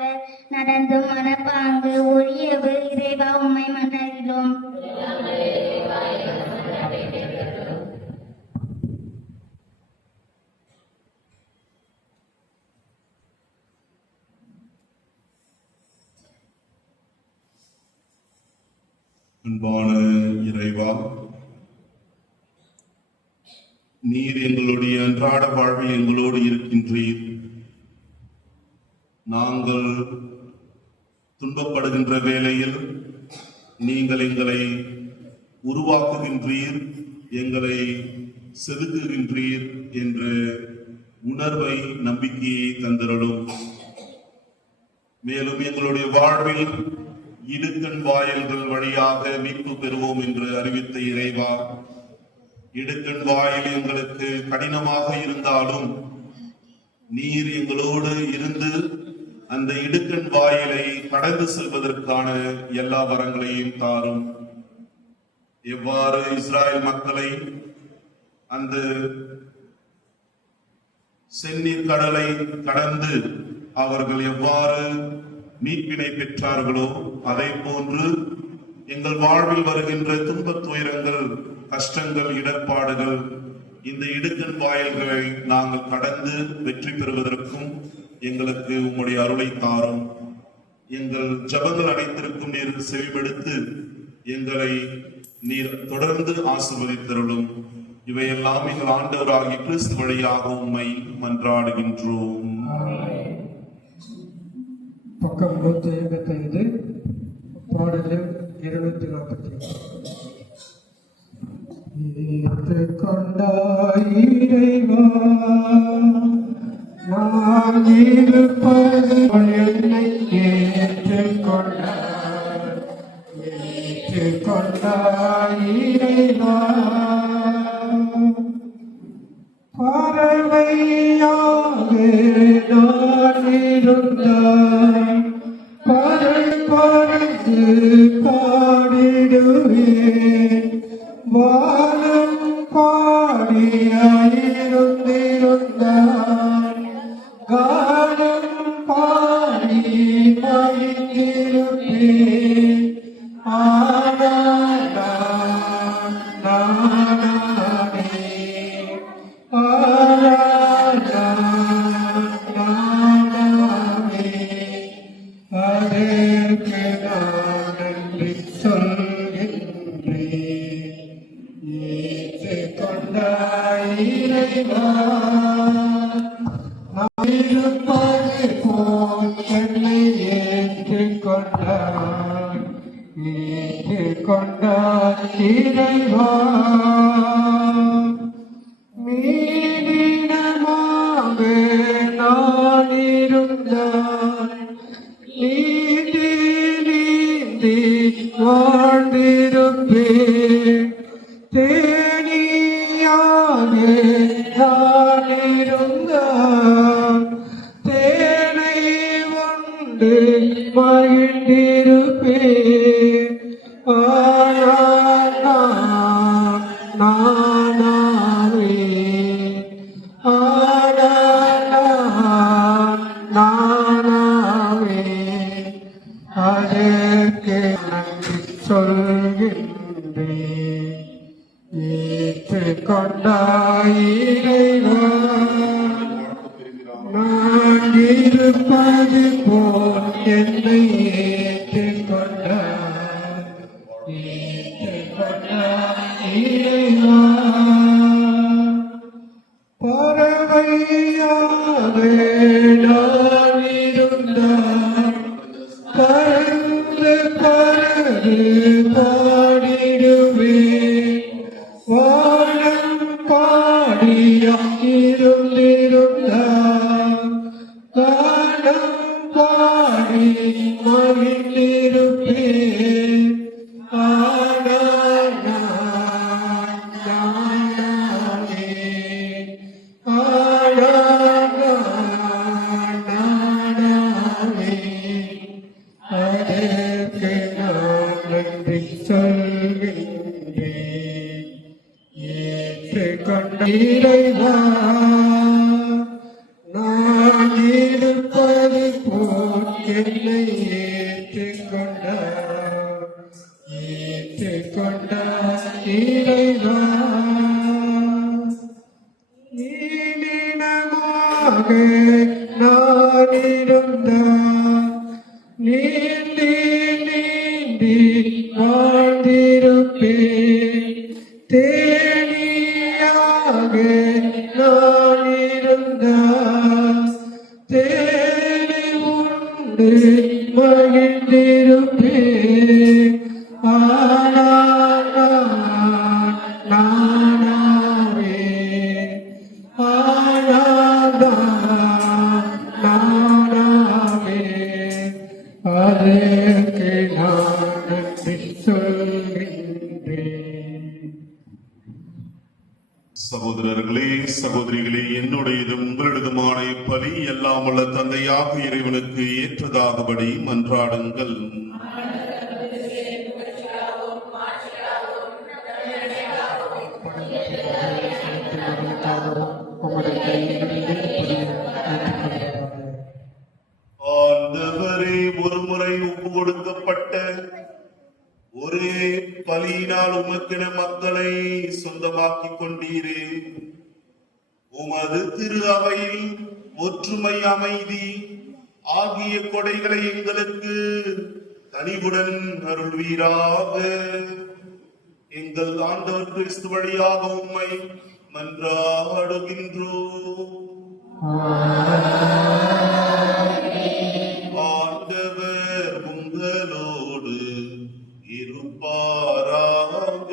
நடந்தும் மனப்பாங்கு ஒழியவு இறைவா உம்மை மன்றாடுகிறோம். அன்பான இறைவா, நீர் எங்களுடைய அன்றாட வாழ்வில் எங்களோடு இருக்கின்றீர். நாங்கள் துன்பப்படுகின்ற வேளையில் நீங்கள் எங்களை உருவாக்குகின்றீர், எங்களை செதுக்குகின்றீர் என்ற உணர்வை, நம்பிக்கையை தந்திரலும். மேலும் எங்களுடைய வாழ்வில் இடுக்கண் வாயில்கள் வழியாக மீட்பு பெறுவோம் என்று அறிவித்த இறைவா, இடுக்கண் வாயில் எங்களுக்கு கடினமாக இருந்தாலும் நீர் எங்களோடு இருந்து அந்த இடுக்கண் வாயிலை கடந்து செல்வதற்கான எல்லா வரங்களையும் தாரும். எவ்வாறு இஸ்ராயல் மக்களை அந்த செந்நீர் கடலை கடந்து அவர்கள் எவ்வாறு மீட்பினை பெற்றார்களோ அதை போன்று எங்கள் வாழ்வில் வருகின்ற துன்பத் துயரங்கள், கஷ்டங்கள், இடர்பாடுகள், இந்த இடுக்கண் வாயில்களை நாங்கள் கடந்து வெற்றி பெறுவதற்கும் எங்களுக்கு உம்முடைய அருளை தாரும். எங்கள் ஜபங்கள் அனைத்திற்கும் நீர் செவிமடுத்து எங்களை நீர் தொடர்ந்து ஆசீர்வதித்தருளும். இவையெல்லாம் எங்கள் ஆண்டவராகிய கிறிஸ்து வழியாக உம்மை மன்றாடுகின்றோம். பக்கம் 155 பாடல் 240. ஏற்றுக்கொண்டாய் இறைவா, நான் இருப்பது என்னை ஏற்றுக்கொண்டாய் இறைவா. பறவையாக நான் இருந்தாய், பறந்து பாடிடுவேன். வானம் பாடியிருந்தாய், கானம் இருப்பது போல் என்னை ஏற்றுக்கொண்டார் இறைவா. மீனிடமாக நான் இருந்தால் நீதி நீந்தி வாழ்ந்திருப்பேன். தேனியாக நான் இருந்தால் தேனை உண்டு மகிழ்ந்திருப்பேன். ஆனால் நானாவேன். ஆனால் நானாவேன். அதற்கு நன்றி சொல்கின்றேன். ஏற்றுக்கொண்டாய் இறைவா. நான் இருப்பது போல் என்னை ஏற்றுக்கொண்டாய். ஏற்றுக்கொண்டாய் இறைவா. பறவையாக நான் இருந்தால் பறந்து பறந்து பாடிடுவேன். வானம் பாடியாக இருந்திருந்தால் கானம் பாடி மகிழ்ந்திருப்பேன். ஆனால் நானாவேன். ஆனால் நானாவேன். அதற்கு நான் நன்றி சொல்கின்றேன். ஏற்றுக்கொண்ட இறைவா. நான் இருப்பது போல் என்னை ஏற்றுக்கொண்டார். ஏற்றுக்கொண்டார் இறைவா. நீனிடமாக நான் இருந்தால் நீந்தி நீந்தி வாழ்ந்திருப்பேன். தேனியாக நான் இருந்தால் தேனை உண்டு மகிழ்ந்திருப்பேன். ஆனால் நானாவேன். ஆனால் நானாவேன். அதற்கு நான் நன்றி சொல்கின்றேன். சகோதரர்களே, சகோதரிகளே, என்னுடையதும் உங்களிடதுமான இப்பலி எல்லாம் உள்ள தந்தையாக இறைவனுக்கு ஏற்றதாகபடி மன்றாடுங்கள். ஆண்டவரே, ஒருமுறை ஒப்பு கொடுக்கப்பட்ட ஒரே பலியினால் உமக்கென மக்களை சொந்தமாக்கிக் கொண்டீரே. உமது திரு அவையில் ஒற்றுமை, அமைதி ஆகிய கொடைகளை எங்களுக்கு கனிவுடன் அருள்வீராக. எங்கள் ஆண்டவர் கிறிஸ்து வழியாக உம்மை மன்றாடுகின்றோம். ஆண்டவர் உங்களோடு இருப்பாராக.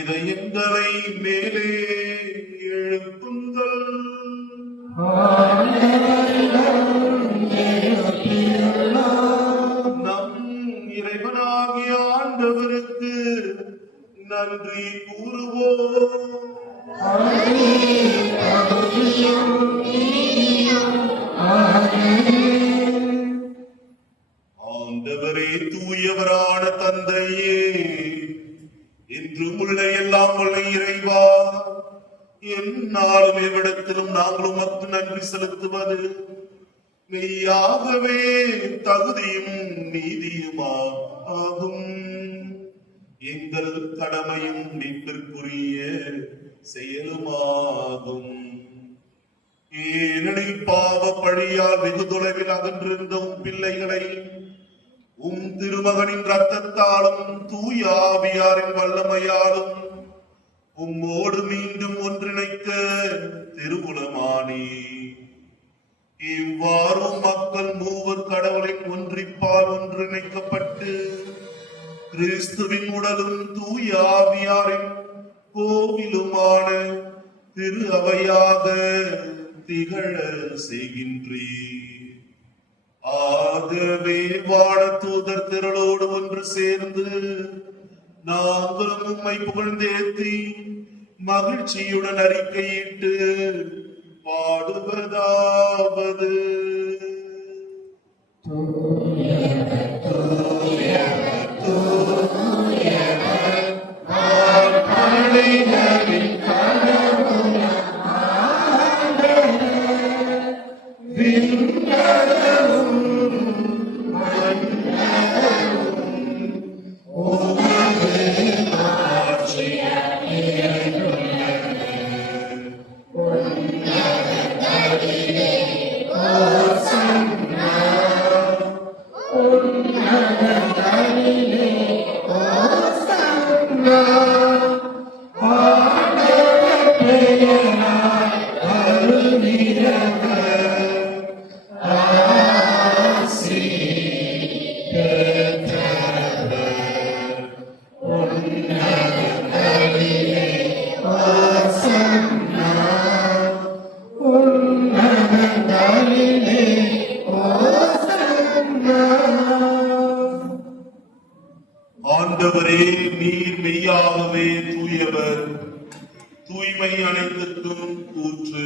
இதயங்களை மேலே எழுப்புங்கள். நம் இறைவனாகிய ஆண்டவருக்கு நன்றி கூறுவோம். ஆண்டவரே, தூயவரான தந்தையே, இன்றும் உள்ள எல்லாம் உள்ள இறைவா, எந்நாளும் எவ்விடத்திலும் நாங்கள் உமக்கு நன்றி செலுத்துவது மெய்யாகவே தகுதியும் நீதியுமா ஆகும். எங்கள் கடமையும் மீட்பிற்குரிய செயலுமாகும். ஏனெனில் பாவ பழியால் வெகு தொலைவில் அகன்றிருந்த உம் பிள்ளைகளை உம் திருமகனின் இரத்தத்தாலும் தூய ஆவியாரின் வல்லமையாலும் உம்மோடு மீண்டும் ஒன்றிணைக்க திருவுளமானி. இவ்வாறு மக்கள் மூவர் கடவுளின் ஒன்றிப்பால் ஒன்றிணைக்கப்பட்டு கிறிஸ்துவின் உடலும் தூய ஆவியாரின் கோவிலுமான திரு அவையாக திகழ செய்கின்றீர். ஆகவே வானதூதர் திரளோடு ஒன்று சேர்ந்து நாங்களும் உம்மை புகழ்ந்தேத்தி மகிழ்ச்சியுடன் அறிக்கையிட்டு பாடுவதாவது. ஆண்டவரே, நீர் மெய்யாகவே தூயவர், தூய்மை அனைத்திற்கும் ஊற்று.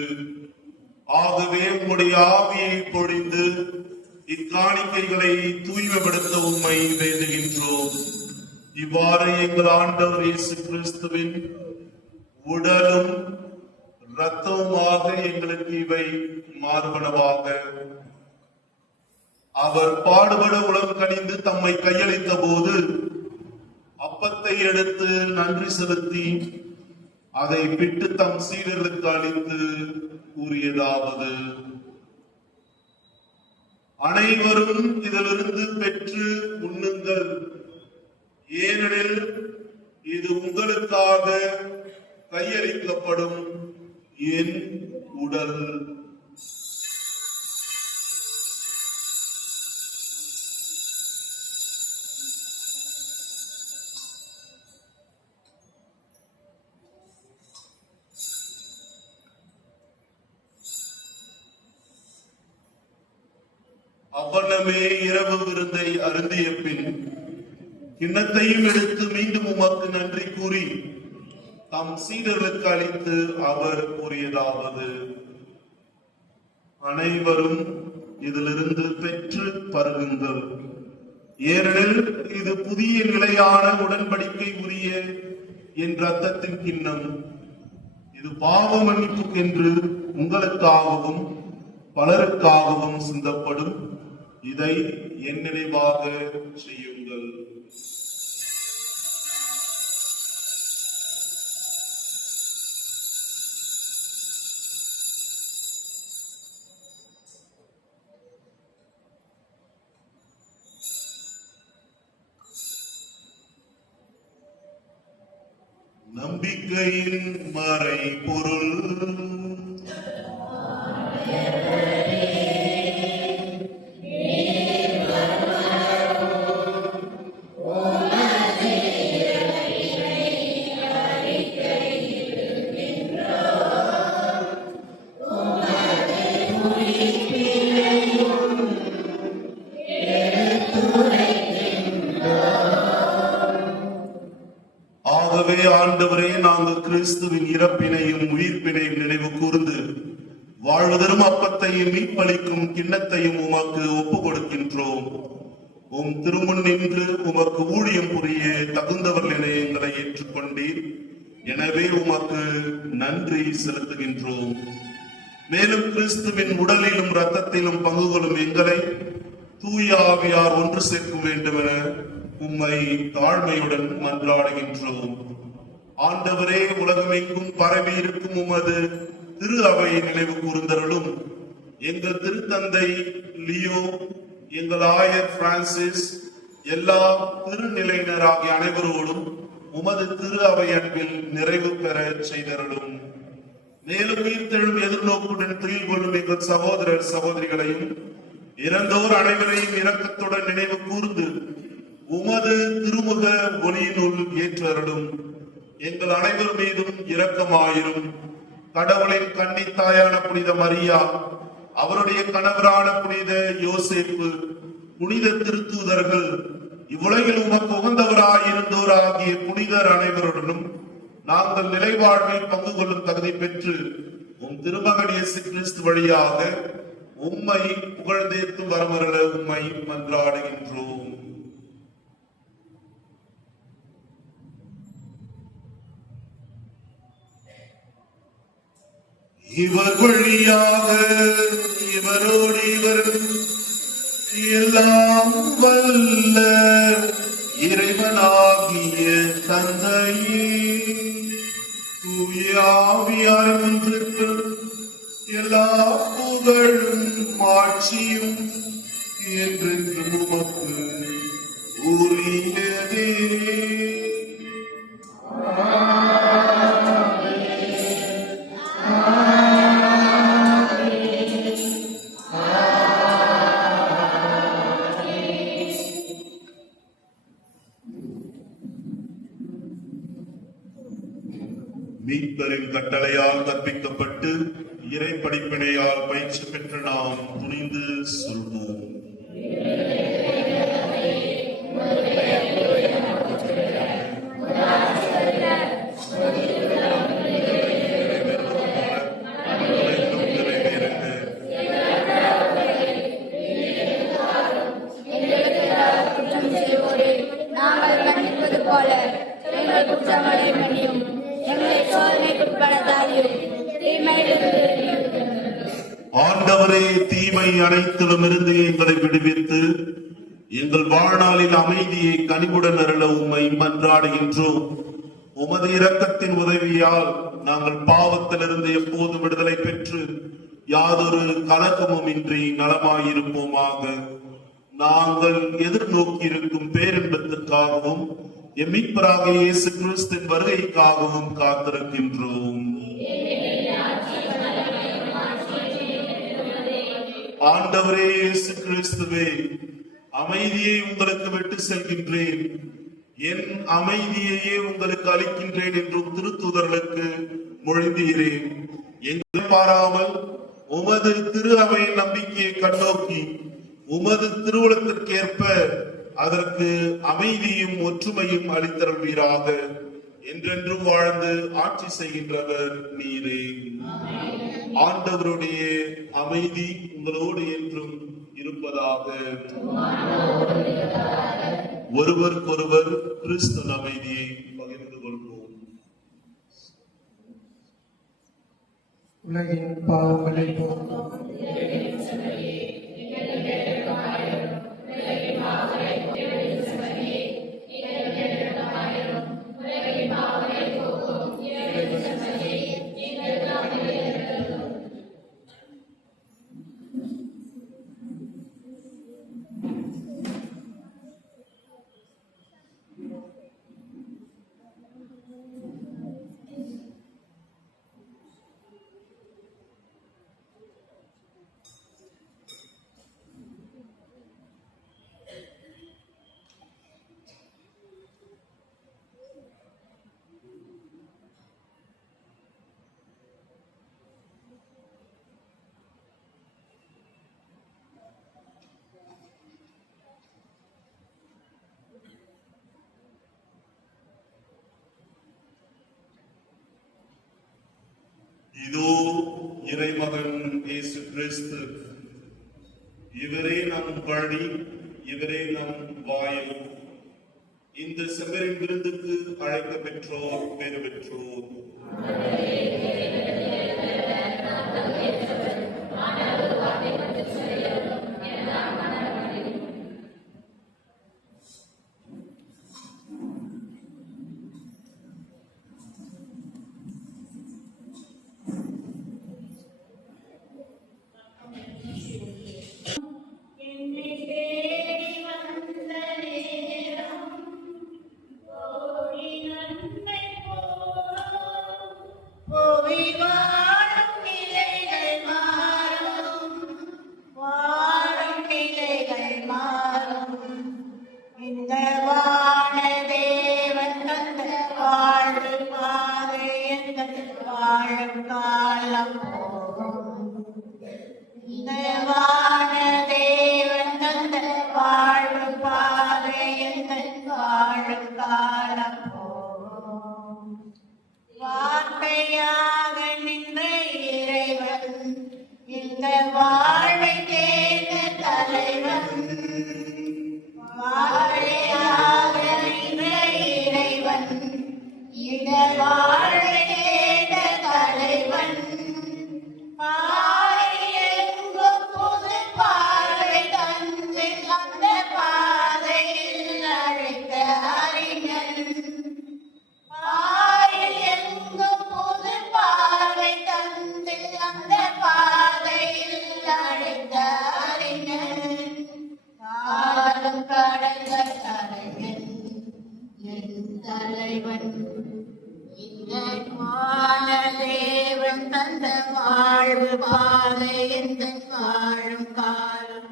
ஆகவே உம்முடைய ஆவியை பொழிந்து இக்காணிக்கைகளை தூய்மைப்படுத்த உம்மை வேண்டுகின்றோம். இவ்வாறு எங்கள் ஆண்டவர் இயேசு கிறிஸ்துவின் உடலும் இரத்தமுமாக எங்களுக்கு இவை மாறுபனவாக. அவர் பாடுபட உலகம் கனிந்து தம்மை கையளித்த போது அப்பத்தை எடுத்து நன்றி செலுத்தி அதை பிட்டு தம் சீடர்களுக்கு அளித்து கூறியதாவது: அனைவரும் இதிலிருந்து பெற்று உண்ணுங்கள், ஏனெனில் இது உங்களுக்காக கையளிக்கப்படும் என் உடல். அவ்வண்ணமே இரவு விருந்தை அருந்திய பின் கிண்ணத்தையும் எடுத்து மீண்டும் உமக்கு நன்றி கூறி தம் சீடர்களுக்கு அளித்து அவர் கூறியதாவது: அனைவரும் இதிலிருந்து பெற்று பருகுங்கள், ஏனெனில் இது புதிய நிலையான உடன்படிக்கை உரிய என் இரத்தத்தின் கிண்ணம். இது பாவ மன்னிப்புக்கென்று உங்களுக்காகவும் பலருக்காகவும் சிந்தப்படும். இதை என் நினைவாக செய்யுங்கள். நம்பிக்கையின் மறைபொருள். ஆகவே ஆண்டவரே, நாங்கள் கிறிஸ்துவின் இறப்பினையும் உயிர்ப்பினையும் நினைவு கூர்ந்து வாழ்வதரும் அப்பத்தையும் மீட்பளிக்கும் கிண்ணத்தையும் உமக்கு ஒப்புக் கொடுக்கின்றோம். உம் திருமுன் நின்று உமக்கு ஊழியம் புரிய தகுந்தவர்கள் என எங்களை ஏற்றுக்கொண்டீர். எனவே உமக்கு நன்றி செலுத்துகின்றோம். மேலும் கிறிஸ்துவின் உடலிலும் இரத்தத்திலும் பங்கு கொள்ளும் எங்களை தூய ஆவியார் ஒன்று சேர்க்க வேண்டும் என உம்மை தாழ்மையுடன் மன்றாடுகின்றோம். ஆண்டவரே, உலகமெங்கும் பரவி இருக்கும் உமது திரு அவையை நினைவு கூர்ந்தருளும். எங்கள் திருத்தந்தை லியோ, எங்கள் ஆயர் பிரான்சிஸ், எல்லா திருநிலையினராகிய அனைவரோடும் உமது திரு அவை அன்பில் நிறைவு பெற செய்தருளும். மேலும் உயிர்த்தெழும் எதிர்நோக்குடன் துயில் கொள்ளும் எங்கள் சகோதரர் சகோதரிகளையும் இறந்தோர் அனைவரையும் இரக்கத்துடன் நினைவு கூர்ந்து உமது திருமுக ஒளியினுள் ஏற்றருளும். எங்கள் அனைவர் மீதும் இரக்கமாயிரும். கடவுளின் கன்னித்தாயான புனித மரியா, அவருடைய கணவரான புனித யோசேப்பு, புனித திருத்தூதர்கள், இவ்வுலகில் உமக்கு உகந்தவராயிருந்தோராகிய புனிதர் அனைவருடனும் நாங்கள் நிலைவாழ்வில் பங்கு கொள்ளும் தகுதி பெற்று உம் திருமகன் இயேசு கிறிஸ்து வழியாக உம்மை புகழ்ந்தேத்து வரமருள உம்மை மன்றாடுகின்றோம். இவர் வழியாக இவரோடு இவர் எல்லாம் வல்ல இறைவனாகிய தந்தையே, தூய ஆவியாரின் ஒன்றிற்குள் எல்லா புகழும் மாட்சியும் என்றென்றும் உமக்கு உரியதே. மீட்பரின் கட்டளையால் கற்பிக்கப்பட்டு இறை படிப்பினையால் பயிற்சி பெற்ற நாம் துணிந்து சொல்வோம். நாங்கள் மன்னிப்பது போல எங்கள் குற்றங்களை மன்னியும், எங்களை சோதனைக்குட்படுத்தாதீரும், தீமையிலிருந்து. ஆண்டவரே, தீமை அனைத்திலுமிருந்து எங்களை விடுவித்து எங்கள் வாழ்நாளில் அமைதியை கனிவுடன் அருள உம்மை மன்றாடுகின்றோம். உமது இரக்கத்தின் உதவியால் நாங்கள் பாவத்திலிருந்து எப்போதும் விடுதலை பெற்று யாதொரு கலக்கமும் இன்றி நலமாயிருப்போமாக. நாங்கள் எதிர்நோக்கியிருக்கும் பேரின்பத்திற்காகவும் எம் மீட்பராகிய இயேசு கிறிஸ்துவின் வருகைக்காகவும் காத்திருக்கின்றோம். ஆண்டவரே இயேசு கிறிஸ்துவே, அமைதியை உங்களுக்கு விட்டு செல்கின்றேன், என் அமைதியையே உங்களுக்கு அளிக்கின்றேன் என்றும் திருத்தூதர்களுக்கு மொழிந்தீரேன். எங்களை பாராமல் உமது திரு அவையின் நம்பிக்கையை கண்ணோக்கி உமது திருவுளத்திற்கேற்ப அதற்கு அமைதியும் ஒற்றுமையும் அளித்தருள்வீராக. என்றென்றும் வாழ்ந்து ஆட்சி செய்கின்றவர் நீரே. ஆண்டவருடைய அமைதி உங்களோடு என்றும் இருப்பதாக. ஒருவருக்கொருவர் கிறிஸ்துவின் அமைதியை பகிர்ந்து கொள்வோம். உலகின் பாவங்களை போக்கும் இதோ இறைமகன் இயேசு கிறிஸ்து. இவரே நம் வழி, இவரே நம் வாயில். இந்த செம்மறின் விருந்துக்கு அழைக்க பெற்றோர் பேறு பெற்றோர். என்னை தேடி வந்த வாழும் காலம் போகும் இந்த வான தேவன் தந்த வாழ்வு பாதை எந்த வாழும் காலம் போகும் வார்த்தையாக நின்ற இறைவன் இந்த வாழ்வை தேர்ந்த தலைவன் வாழையாக நின்ற இறைவன் இந்த வாழ்வை தேர்ந்த தலைவன் பாரியெங்கும் புது பார்வை தந்து அந்த பாதையில் அழைத்த அறிஞன் பாரியெங்கும் புது பார்வை தந்து அந்த பாதையில் அழைத்த அறிஞன் காலம் கடந்த அறிஞன் என் தலைவன் இந்த வானதேவன் தந்த வாழ்வு பாதை எந்த வாழும் காலம்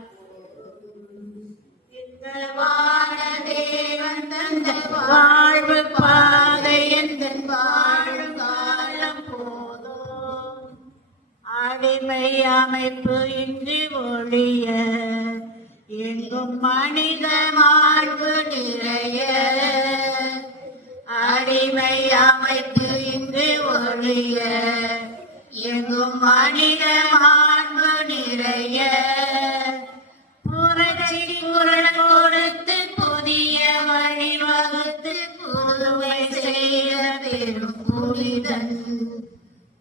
இந்த வானதேவன் தந்த வாழ்வு பாதை எந்த வாழும் காலம் போதும் அடிமை அமைப்பு இன்றி ஒழிய எங்கும் மனித மாண்பு நிறைய அடிமை அமைப்பு இன்று ஒழிய எங்கும் மனித மாண்பு நிறைய புரட்சி குரல் கொடுத்து புதிய வழிவகுத்து புதுமை செய்த பெரும் புனிதன்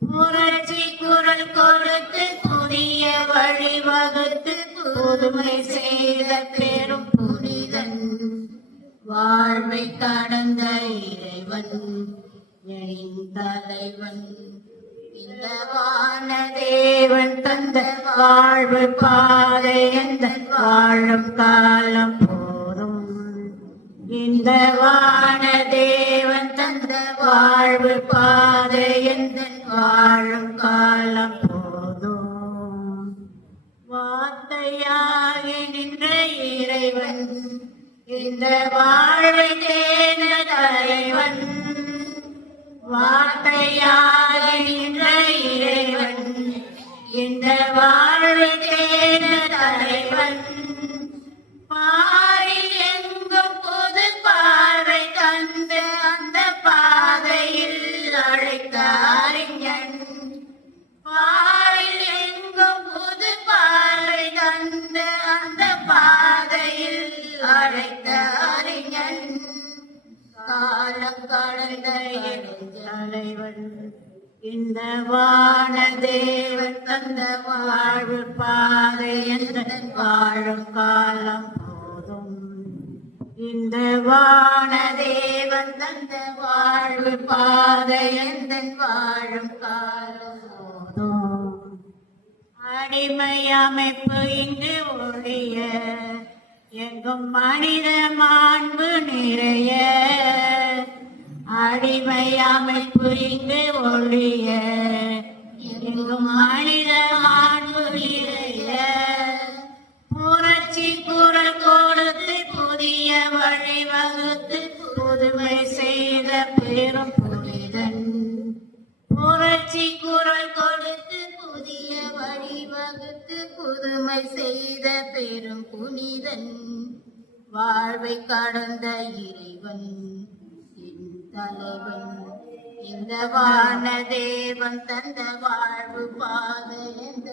புரட்சி குரல் கொடுத்து புதிய வழிவகுத்து புதுமை செய்த பெரும் புனிதன் வாழ்வை கடந்த இறைவன் என் தலைவன் இந்த வானதேவன் தந்த வாழ்வு பாதை எந்த வாழும் காலம் போதும் இந்த வானதேவன் தந்த வாழ்வு பாதை எந்த வாழும் காலம் போதும் வார்த்தையாகி நின்ற இறைவன் இந்த வாழ்வை தேர்ந்த தலைவன் வார்த்தையாகி நின்ற இறைவன் இந்த வாழ்வை தேர்ந்த தலைவன் பாரில் எங்கும் பொது பார்வை தந்து அந்த பாதையில் அழைத்த அறிஞன் பாரில் எங்கும் பொது பார்வை தந்து அந்த பாதையில் அழைத்த அறிஞன் காலம் கடந்த தலைவன் இந்த வானதேவன் தந்த வாழ்வு பாதை எந்த வாழும் காலம் போதும் இந்த வானதேவன் தந்த வாழ்வு பாதை எந்த வாழும் காலம் போதும் அடிமை அமைப்பு இங்கு ஒழிய எங்கும் மனித மாண்பு நிறைய அடிமை அமைப்பு இங்கு ஒழிய எங்கும் மனித மாண்பு நிறைய புரட்சி குரல் கொடுத்து புதிய வழிவகுத்து புதுமை செய்த பெரும் புனிதன் புரட்சி குரல் கொடுத்து புதிய வழிவகுத்து புதுமை செய்த பெரும் புனிதன் வாழ்வை கடந்த இறைவன் என் தலைவன் இந்த வானதேவன் தந்த வாழ்வு பாதை எந்த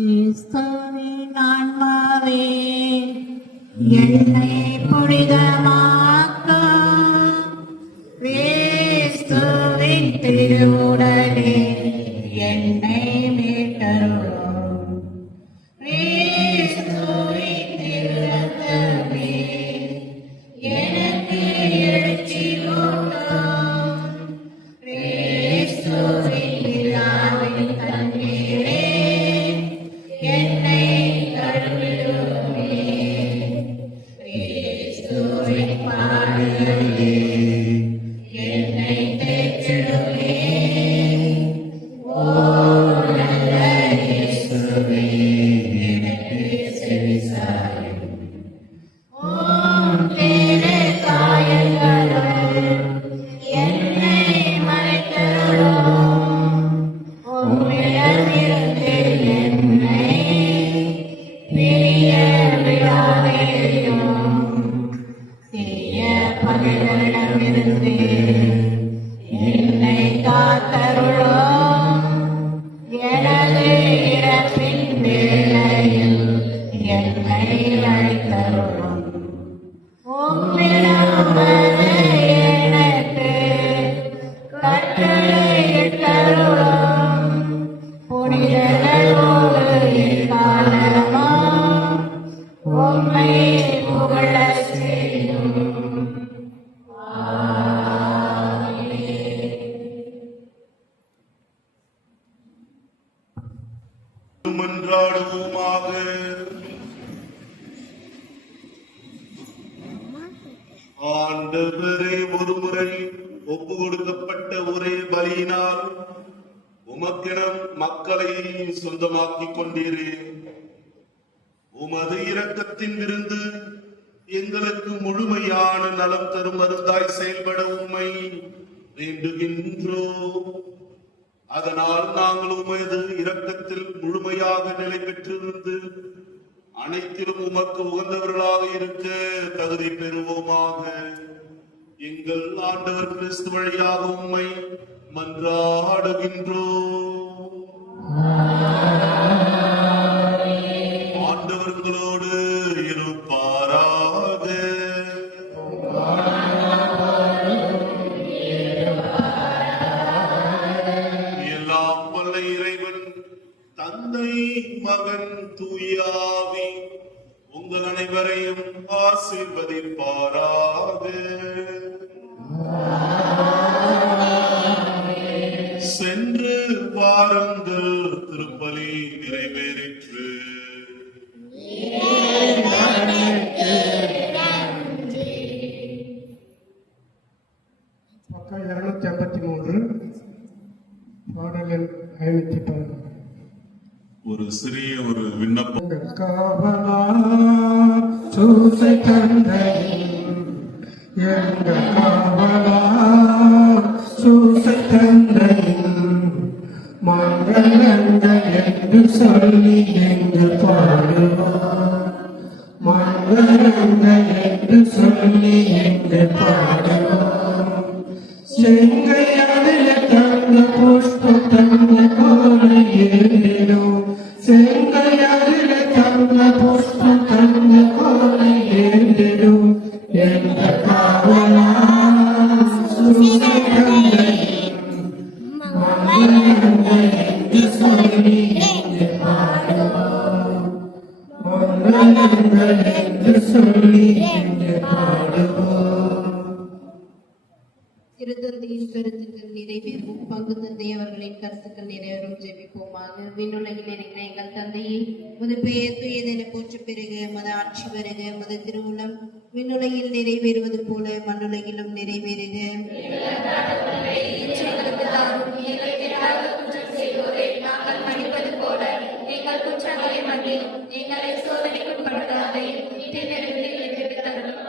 கிறிஸ்துவின் ஆன்மாவே என்னை புனிதமாக்கும் கிறிஸ்துவின் திருவுடலே என்னை மீட்டருளும் கிறிஸ்துவின் திருரத்தமே எனக்கு எழுச்சி ஊட்டும் கிறிஸ்துவின் விழாவின் தண்ணீரே என்னை கழுவிடுமே மன்றாடுவோமாக. ஆண்டவரே, ஒருமுறை ஒப்பு கொடுக்கப்பட்ட ஒரே பலியினால் உமக்கிடம் மக்களை சொந்தமாக்கிக் கொண்டீரே. உமது இரக்கத்தின் விருந்து எங்களுக்கு முழுமையான நலம் தரும் மருந்தாய் செயல்பட உம்மை வேண்டுகின்றோம். அதனால் நாங்கள் உமது இரக்கத்தில் முழுமையாக நிலை பெற்றிருந்து அனைத்திலும் உமக்கு உகந்தவர்களாக இருக்க தகுதி பெறுவோமாக. எங்கள் ஆண்டவர் கிறிஸ்து வழியாக உம்மை மன்றாடுகின்றோம். ஆண்டவர்களோடு இருப்பாராக. எல்லாம் வல்ல இறைவன் தந்தை, மகன், தூயாவி உங்கள் அனைவரையும் ஆசீர்வதிப்பாராக. சென்று வாருங்கள், திருப்பலி நிறைவேறிற்று. பக்கம் 253 பாடல் எண் 510. ஒரு சிறிய ஒரு விண்ணப்பம். காவலார் சூசை தந்தையின் எங்கள் காவலார் சூசை தந்தையின் மங்களங்கள் என்று சொல்லி எங்கு பாடுவார். மங்களங்கள் என்று சொல்லி எங்கு பாடுவார். செங்கையாதில தங்க புஷ்பம் தங்க கோலை ஏறிடும். செங்கையாதில தங்க புஷ்பம் தங்க கோலை ஏறிடும். எந்த காவலார் சூசை தந்தையின் மங்களங்கள் என்று சொல்லி எங்கு பாடுவார். மங்களங்கள் என்று சொல்லி எங்கு பாடுவார். திருத்தந்தையின் கருத்துக்கள் நிறைவேறும், பங்கு தந்தை அவர்களின் கருத்துக்கள் நிறைவேறும். ஜெபிப்போமாக. விண்ணுலகில் இருக்கிற எங்கள் தந்தையே, முது பெயர் தூயதென போற்று பெறுக. மத ஆட்சி வருக. மத திருவுளம் விண்ணுலகில் நிறைவேறுவது போல மண்ணுலகிலும் நிறைவேறுக. நாங்கள் மன்னிப்பது போல எங்கள் குற்றங்களை மன்னியும், எங்களை சோதனைக்குட்படுத்தாதையும் தீமையிலிருந்து விடுவித்தருளும்.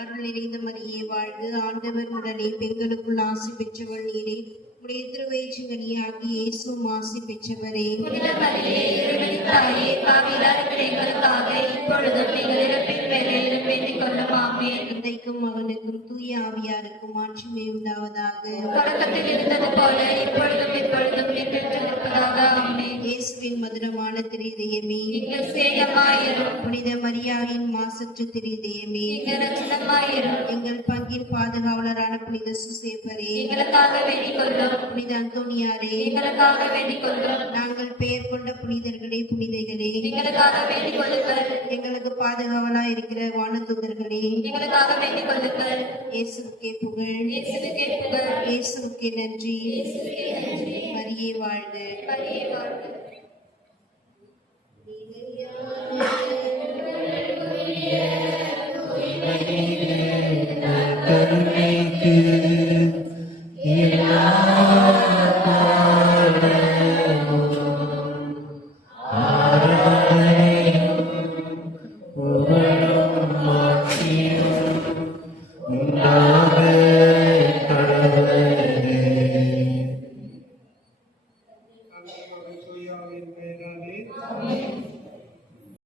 அருள் நிறைந்த மரியே வாழ்க. ஆண்டவர் உடனே பெண்களுக்குள் ஆசி பெற்றவள் நீரே. உடைய திருவயிற்றின் ஆகி இயேசுவும் ஆசி பெற்றவரே. புனித மரியே, இறைவனின் தாயே, பாவிகளாக இருக்கிற எங்களுக்காக இப்பொழுதும் எங்கள் இறப்பின் வேளையிலும் வேண்டிக் கொள்ளும். ஆமென். தந்தைக்கும் மகனுக்கும் தூய ஆவியாருக்கும் மாட்சிமை உண்டாவதாக. தொடக்கத்தில் இருந்தது போல இப்பொழுதும் எப்பொழுதும் என்றென்றும் இருப்பதாக. ஆமென். இயேசுவின் மதுரமான திரிதயமே, எங்கள் சேகமாயிரும். புனித மரியாவின் மாசற்ற திரிதயமே, எங்கள் ரட்சகமாயிரும். எங்கள் பங்கின் பாதுகாவலரான புனித சுசேப்பரே, எங்களுக்காக வேண்டிக் கொள்ளும். புனித அந்தோனியாரே, எங்களுக்காக வேண்டிக் கொள்ளும். நாங்கள் பெயர் கொண்ட புனிதர்களே, புனிதைகளே, எங்களுக்காக வேண்டிக் கொள்ளுங்கள். எங்களுக்கு பாதுகாவலா இருக்கிற வானதூதர்களே, எங்களுக்காக வேண்டிக் கொள்ளுங்கள். இயேசுவுக்கே புகழ், இயேசுவுக்கே புகழ். இயேசுவுக்கே நன்றி. இயேசுவுக்கே நன்றி. மரியே வாழ்க. மரியே வாழ்க. நீரையா